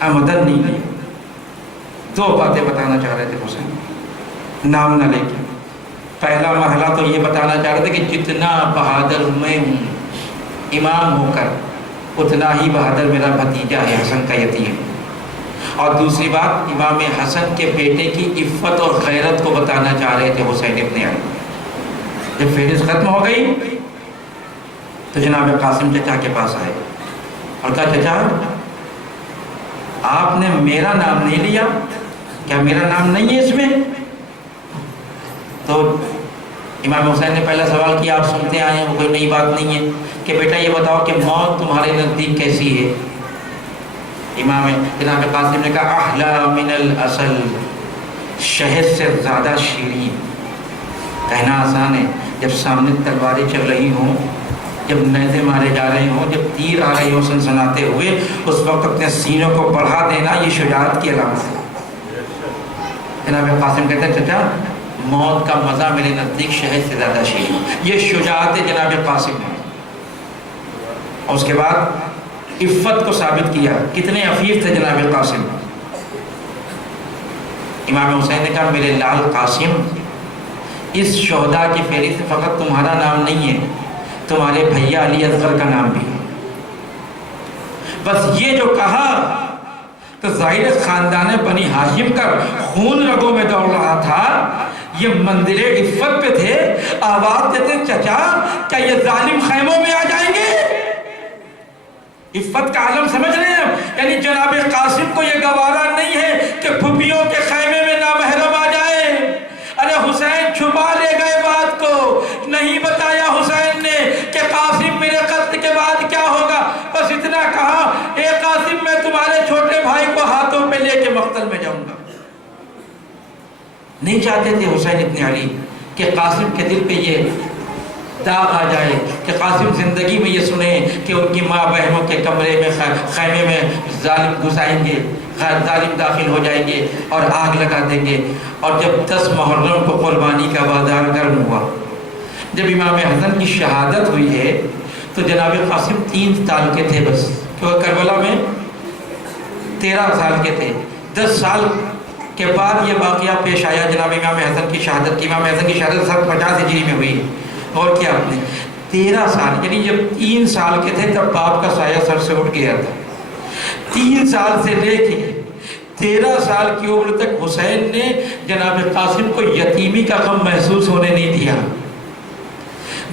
عمدن نہیں لیا۔ دو باتیں بتانا چاہ رہے تھے حسین نام نہ لے کے۔ پہلا مرحلہ تو یہ بتانا چاہ رہے تھے کہ جتنا بہادر میں ہوں امام ہو کر، اتنا ہی بہادر میرا بھتیجا ہے حسن کا یتیم۔ اور دوسری بات، امام حسن کے بیٹے کی عفت اور غیرت کو بتانا چاہ رہے تھے حسین ابن علی۔ جب فہرست ختم ہو گئی تو جناب قاسم چچا کے پاس آئے اور کہا چچا آپ نے میرا نام نہیں لیا، کیا میرا نام نہیں ہے اس میں؟ تو امام حسین نے پہلا سوال کیا، آپ سنتے آئے ہیں کوئی نئی بات نہیں ہے، کہ بیٹا یہ بتاؤ کہ موت تمہارے نزدیک کیسی ہے؟ امام جناب قاسم نے کہا احلی من العسل، شہد سے زیادہ شیریں۔ کہنا آسان ہے، جب سامنے تلواریں چل رہی ہوں، جب نیزے مارے جا رہے ہوں، جب تیر آ رہے ہوں سنسناتے ہوئے، اس وقت اپنے سینوں کو بڑھا دینا یہ شجاعت کی علامت ہے۔ جناب قاسم کہتے ہیں چچا موت کا مزہ میرے نزدیک شہد سے زیادہ شیریں، یہ شجاعت جناب قاسم ہے۔ اور اس کے بعد عفت کو ثابت کیا، کتنے عفیف تھے جناب قاسم۔ امام حسین نے کہا میرے لال قاسم، اس شہداء کی فہرست سے فقط تمہارا نام نہیں ہے، تمہارے بھیا علی اصغر کا نام بھی ہے۔ بس یہ جو کہا تو ظاہر خاندان بنی ہاشم کا خون رگوں میں دوڑ رہا تھا، یہ مندر عفت پہ تھے، آواز دیتے چچا کیا یہ ظالم خیموں میں آ جائیں گے؟ عفت کا عالم سمجھ رہے ہیں؟ یعنی جناب قاسم کو یہ گوارا نہیں ہے کہ پھپھیوں کے خیمے میں نامحرم آ جائے۔ ارے حسین چھپا لے گئے بات کو، نہیں بتایا حسین نے کہ قاسم میرے قتل کے بعد کیا ہوگا، بس اتنا کہا اے قاسم میں تمہارے چھوٹے بھائی کو ہاتھوں پہ لے کے مقتل میں جاؤں گا۔ نہیں چاہتے تھے حسین ابن علی کہ قاسم کے دل پہ یہ داغ آ جائے، کہ قاسم زندگی میں یہ سنیں کہ ان کی ماں بہنوں کے کمرے میں خیمے میں ظالم گھس آئیں گے، ظالم داخل ہو جائیں گے اور آگ لگا دیں گے۔ اور جب 10 محرم کو قربانی کا بازار گرم ہوا، جب امام حسن کی شہادت ہوئی ہے تو جناب قاسم 3 سال کے تھے بس، کیونکہ کربلا میں 13 سال کے تھے۔ 10 سال کے بعد یہ واقعہ پیش آیا جناب امام حسن کی شہادت کی۔ امام حسن کی شہادت 750 ہجری میں ہوئی، اور کیا آپ نے 13 سال، یعنی جب 3 سال کے تھے تب باپ کا سایہ سر سے اٹھ گیا تھا۔ 3 سال سے لے کے 13 سال کی عمر تک حسین نے جناب قاسم کو یتیمی کا غم محسوس ہونے نہیں دیا۔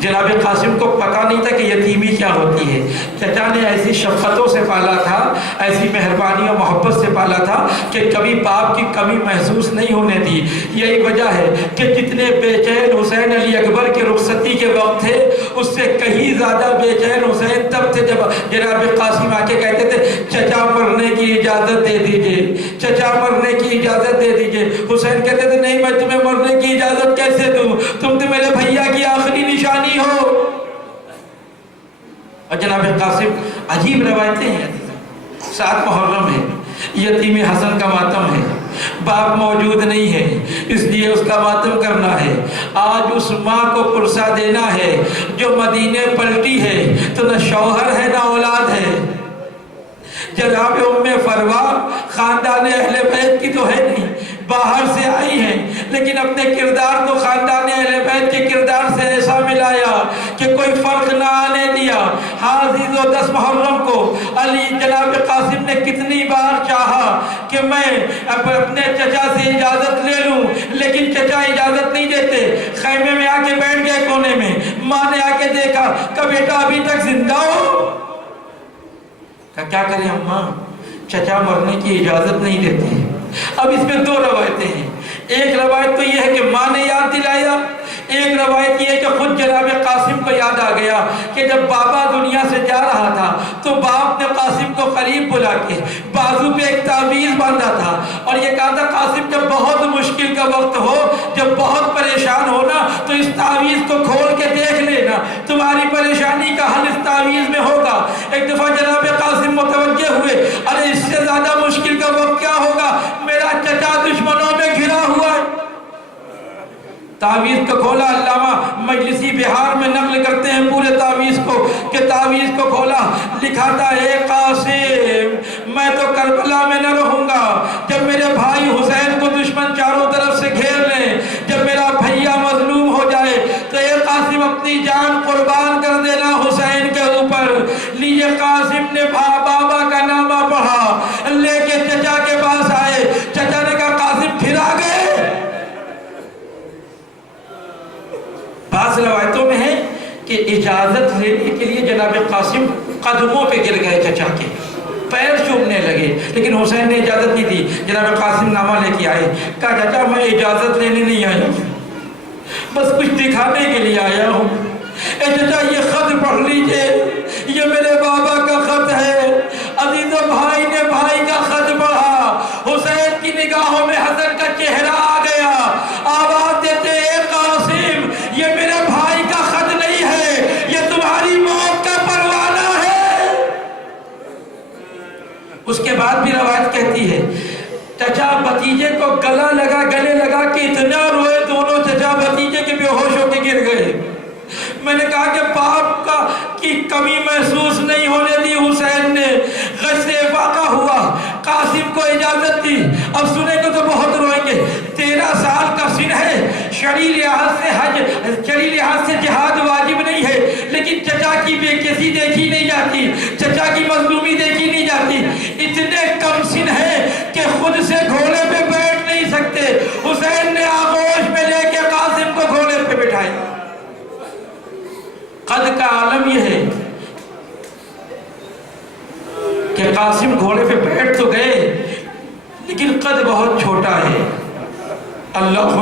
جناب قاسم کو پتہ نہیں تھا کہ یتیمی کیا ہوتی ہے۔ چچا نے ایسی شفقتوں سے پالا تھا، ایسی مہربانی اور محبت سے پالا تھا کہ کبھی باپ کی کمی محسوس نہیں ہونے دی۔ یہی وجہ ہے کہ جتنے بے چین حسین علی اکبر کے رخصتی کے وقت تھے، اس سے کہیں زیادہ بے چین حسین تب تھے جب جناب قاسم آ کے کہتے تھے چچا مرنے کی اجازت دے دیجئے، چچا مرنے کی اجازت دے دیجئے۔ حسین کہتے تھے نہیں میں تمہیں مرنے کی اجازت کیسے دوں، تم تو میرے بھیا کی آخری نشانی ہو۔ اور جناب قاسم عجیب روایتیں ہیں، 7 محرم ہے، یتیم حسن کا ماتم ہے، باپ موجود نہیں ہے اس لیے اس کا ماتم کرنا ہے۔ آج اس ماں کو پرسہ دینا ہے جو مدینے پلٹی ہے تو نہ شوہر ہے نہ اولاد ہے۔ جناب ام فروا خاندان اہل بیت کی تو ہے نہیں، باہر سے آئی ہیں، لیکن اپنے کردار کو خاندان اہل بیت کے کردار سے ایسا ملایا کہ کوئی فرق نہ آنے دیا۔ ہاں عزیزو 10 محرم کو علی جناب قاسم نے کتنی بار چاہا کہ میں اپنے چچا سے اجازت لے لوں، لیکن چچا اجازت نہیں دیتے، خیمے میں آ کے بیٹھ گئے کونے میں، ماں نے آ کے دیکھا کہ بیٹا ابھی تک زندہ ہو. کہا کیا کریں اماں، چچا مرنے کی اجازت نہیں دیتے. اب اس میں دو روایتیں ہیں. ایک روایت تو یہ ہے کہ ماں نے یاد دلایا، ایک روایت یہ ہے کہ خود جناب قاسم کو یاد آ گیا کہ جب بابا دنیا سے جا رہا تھا تو باپ نے قاسم کو قریب بلا کے بازو پہ ایک تعویذ باندھا تھا اور یہ کہا تھا قاسم جب بہت مشکل کا وقت ہو، جب بہت پریشان ہونا تو اس تعویذ کو کھول کے دیکھ لینا، تمہاری پریشانی کا حل اس تعویذ میں ہوگا. ایک دفعہ جناب قاسم متوجہ ہوئے، ارے اس سے زیادہ مشکل کا وقت کیا ہوگا، میرا چچا دشمنوں میں گھرا ہوا ہے. تعویذ کو کھولا. علامہ مجلسی بہار میں نقل کرتے ہیں پورے تعویذ کو کہ تعویذ کو کھولا، لکھا تھا اے قاسم میں تو کربلا میں نہ رہوں گا جب میرے بھائی حسین کو دشمن چاروں طرف سے گھیر لیں، جب میرا بھیا مظلوم ہو جائے تو اے قاسم اپنی جان قربان کر دینا حسین کے اوپر. لیے قاسم نے بابا کا نامہ پڑھا، لے کے چچا کے پاس آئے. چچا نے کہا قاسم پھر آ گئے. بعض روایتوں میں ہے کہ اجازت لینے کے لیے جناب قاسم قدموں پہ گر گئے چچا کے، پیر چومنے لگے، لیکن حسین نے اجازت نہیں دی. جناب قاسم نامہ لے کے آئے، کہا چچا میں اجازت لینے نہیں آیا ہوں، بس کچھ دکھانے کے لیے آیا ہوں. اے چچا یہ خط پڑھ لیجئے، یہ میرے بابا کا خط ہے. عزیزو بھائی نے بھائی کا خط پڑھا، حسین کی نگاہوں میں حسن کا چہرہ آ گیا. آواز دیتے اے قاسم یہ میرے بھائی کا خط نہیں ہے، یہ تمہاری موت کا پروانہ ہے. اس کے بعد بھی روایت کہتی ہے چچا بھتیجے کو گلے لگا کہ اتنا روئے دونوں چچا بھتیجے کے بے ہوش ہو کے گر گئے. میں نے کہا کہ باپ کی کمی محسوس نہیں ہونے دی حسین نے. غصے واقع ہوا، قاسم کو اجازت دی. اب سنے کو تو بہت روئیں گے. 13 سال کا سن ہے، شرعی لحاظ سے جہاد واجب نہیں ہے، لیکن چچا کی بے کسی دیکھی نہیں جاتی، چچا کی مظلومی دیکھی نہیں جاتی. اتنے کم سن ہے کہ خود سے گھوڑے پہ بیٹھ نہیں سکتے. حسین نے آغوش میں لے کے قاسم کو گھوڑے پہ بٹھایا. قد کا عالم یہ ہے کہ قاسم گھوڑے پہ بیٹھ تو گئے لیکن قد بہت چھوٹا ہے. اللہ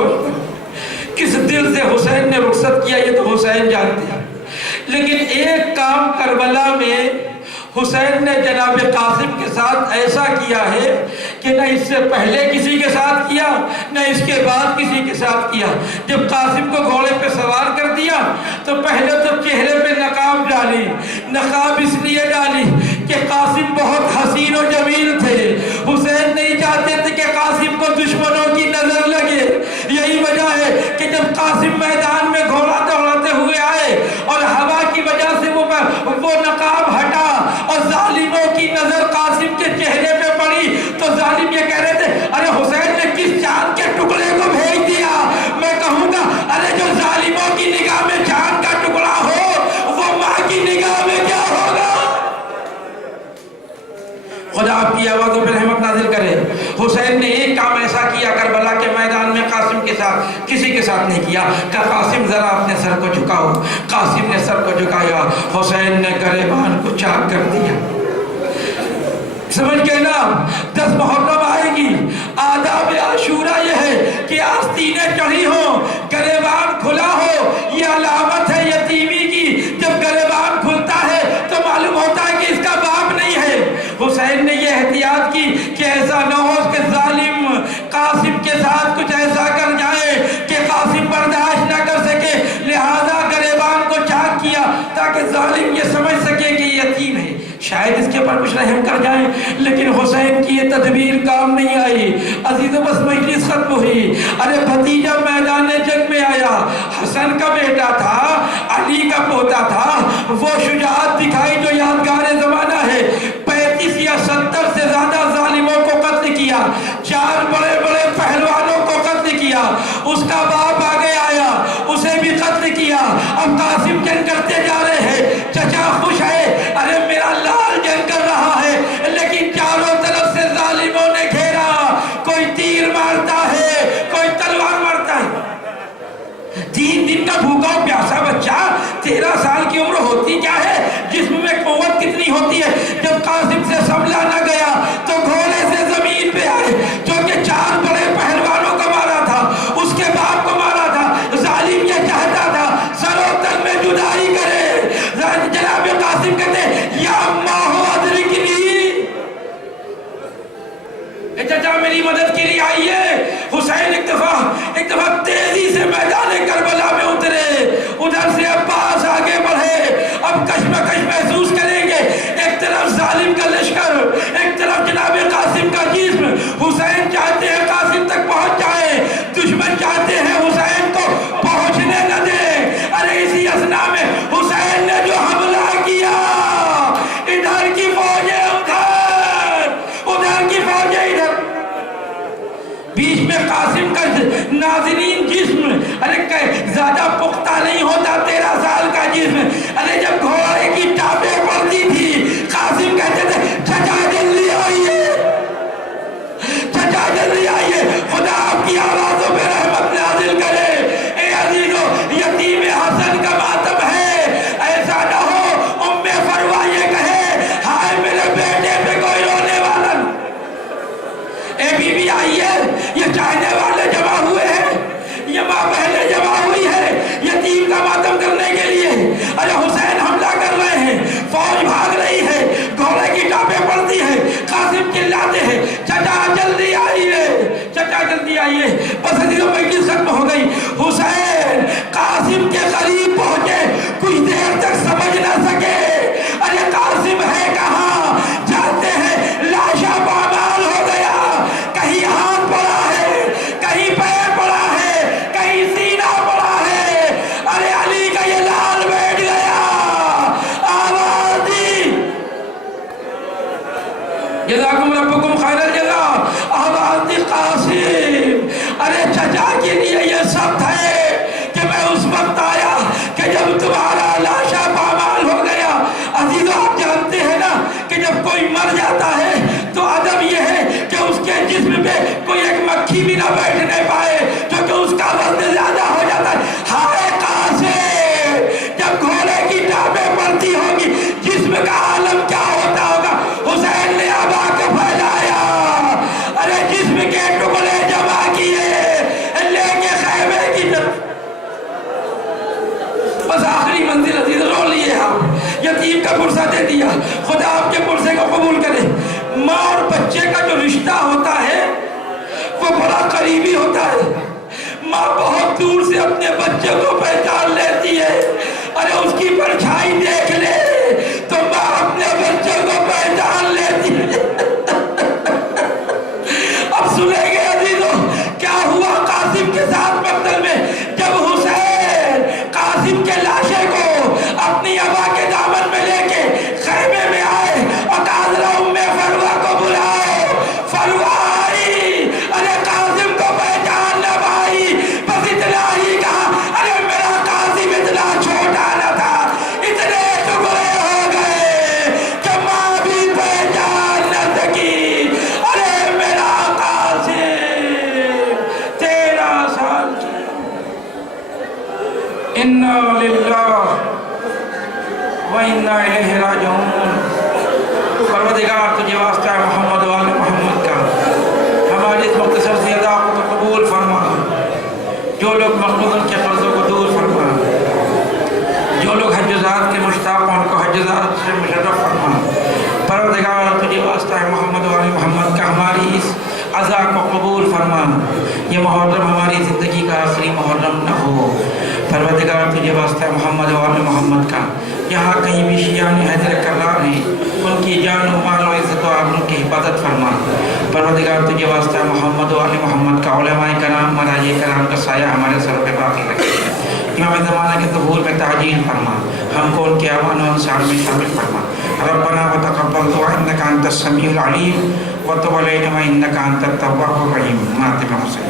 کس دل سے حسین نے رخصت کیا یہ تو حسین جانتے ہیں. لیکن ایک کام کربلا میں حسین نے جناب قاسم کے ساتھ ایسا کیا ہے کہ نہ اس سے پہلے کسی کے ساتھ کیا نہ اس کے بعد کسی کے ساتھ کیا. جب قاسم کو گھوڑے پہ سوار کر دیا تو پہلے تو چہرے پہ نقاب ڈالی. نقاب اس لیے ڈالی کہ قاسم بہت حسین و جمیل تھے. حسین نہیں چاہتے تھے کہ قاسم کو دشمنوں کی نظر لگے. یہی وجہ ہے کہ جب قاسم میدان میں گھوڑا دوڑاتے ہوئے آئے اور ہوا کی وجہ سے وہ نقاب ہٹا اور ظالموں کی نظر قاسم کے چہرے پہ پڑی تو ظالم یہ کہہ رہے تھے ارے حسین نے کس چاند کے ٹکڑے کو بھیج دیا. میں کہوں گا ارے جو ظالموں کی نگاہ میں چاند کا ٹکڑا ہو وہ ماں کی نگاہ میں کیا ہوگا. خدا آپ کی آوازوں پر رحمت نازل کرے. حسین نے ایک کام ایسا کیا کربلا کے میدان میں قاسم کے ساتھ کسی کے ساتھ نہیں کیا کہ قاسم ذرا اپنے سر کو جھکاؤ. قاسم نے سر کو جھکایا، حسین نے گریبان کو چاک کر دیا. سمجھ گئے نا؟ 10 محرم آئے گی. آداب عاشورہ یہ ہے کہ آستینیں چڑھی ہوں، گریبان کھلا ہو. یہ علامت ہے یتیمی کی. جب گریبان کھلتا ہے تو معلوم ہوتا ہے کہ اس کا باپ نہیں ہے. حسین نے یہ احتیاط کی کہ ایسا نہ ہو کہ ظالم قاسم کے ساتھ کچھ ایسا کر جائے کہ قاسم برداشت نہ کر سکے. لہذا گریبان کو چاک کیا تاکہ ظالم یہ سمجھ سکے کہ یہ یتیم ہے، شاید اس کے پر کچھ رحم کر جائیں. لیکن حسین کی یہ تدبیر کام نہیں آئی. عزیزو بس مجلس ختم ہوئی. ارے بھتیجا میدان جنگ میں آیا، حسن کا بیٹا تھا، علی کا پوتا تھا. وہ شجاعت دکھائی جو یادگار زمانہ ہے. 35 یا 70 سے زیادہ ظالموں کو قتل کیا، 4 بڑے بڑے پہلوانوں کو قتل کیا. اس کا باپ آگے آیا، اسے بھی قتل کیا. اب قاسم جنگ کرتے جا رہے ہیں، چچا خوش ہے ارے میرا لال جنگ کر رہا ہے، لیکن چاروں طرف سے ظالموں نے گھیرا. کوئی تیر مارتا ہے، کوئی تلوار مارتا ہے. 3 دن کا بھوکا پیاسا بچہ بچوں کو پہچان لیتی ہے. ارے اس کی پرچھائی دیکھ لے تو ماں اپنے بچوں کو پہچان لیتی ہے. اب سنیں گے عزیزوں کیا ہوا قاسم کے ساتھ مقتل میں. جب حسین قاسم کے لاشے کو اپنی ابا کے دامن میں لے کے خیمے میں آئے اور کہا ذرا ام فروہ کو بلاؤ. فروہ آئی. ارے قاسم کو پہچان نہ پائی. بس اتنا ہی کہا ارے میرا قاسم اتنا چھوٹا نہ تھا. اتنے ٹکڑے ہو گئے کہ ماں بھی پہچان نہ سکی. ارے میرا قاسم 13 سال کی. انا للہ و انا الیہ راجعون. پروردگار تجھے واسطہ ہے محمد و آل محمد کا ہماری اس مختصر سی ادا کو قبول فرما. جو لوگ مقبوض ان کے قرضوں کو دور فرما. جو لوگ حج ذات کے مشتاق ہیں ان کو حج ذات سے مشرف فرما. پروردگار تجھے واسطہ ہے محمد و آل محمد کا ہماری اس عزا کو قبول فرما. یہ محرم ہماری زندگی کا آخری محرم نہ ہو. پروردگار تجھے واسطہ ہے محمد و آل محمد کا جہاں کہیں بھی شیعان حیدر کرار ہیں ان کی جان و مال و عزت و آبرو کی حفاظت فرما. پروردگار تجھے واسطہ ہے محمد و آل محمد کا علماء کرام مراجع کرام کا سایہ ہمارے سر پہ باقی رکھے. امام زمانہ کے ظہور میں تعجیل فرما. ہم کو ان کے امان و انصار میں شامل فرما. ربنا وتقبل دعا انک انت السمیع العلیم وتب علینا انک انت التواب الرحیم. ماتم حسین.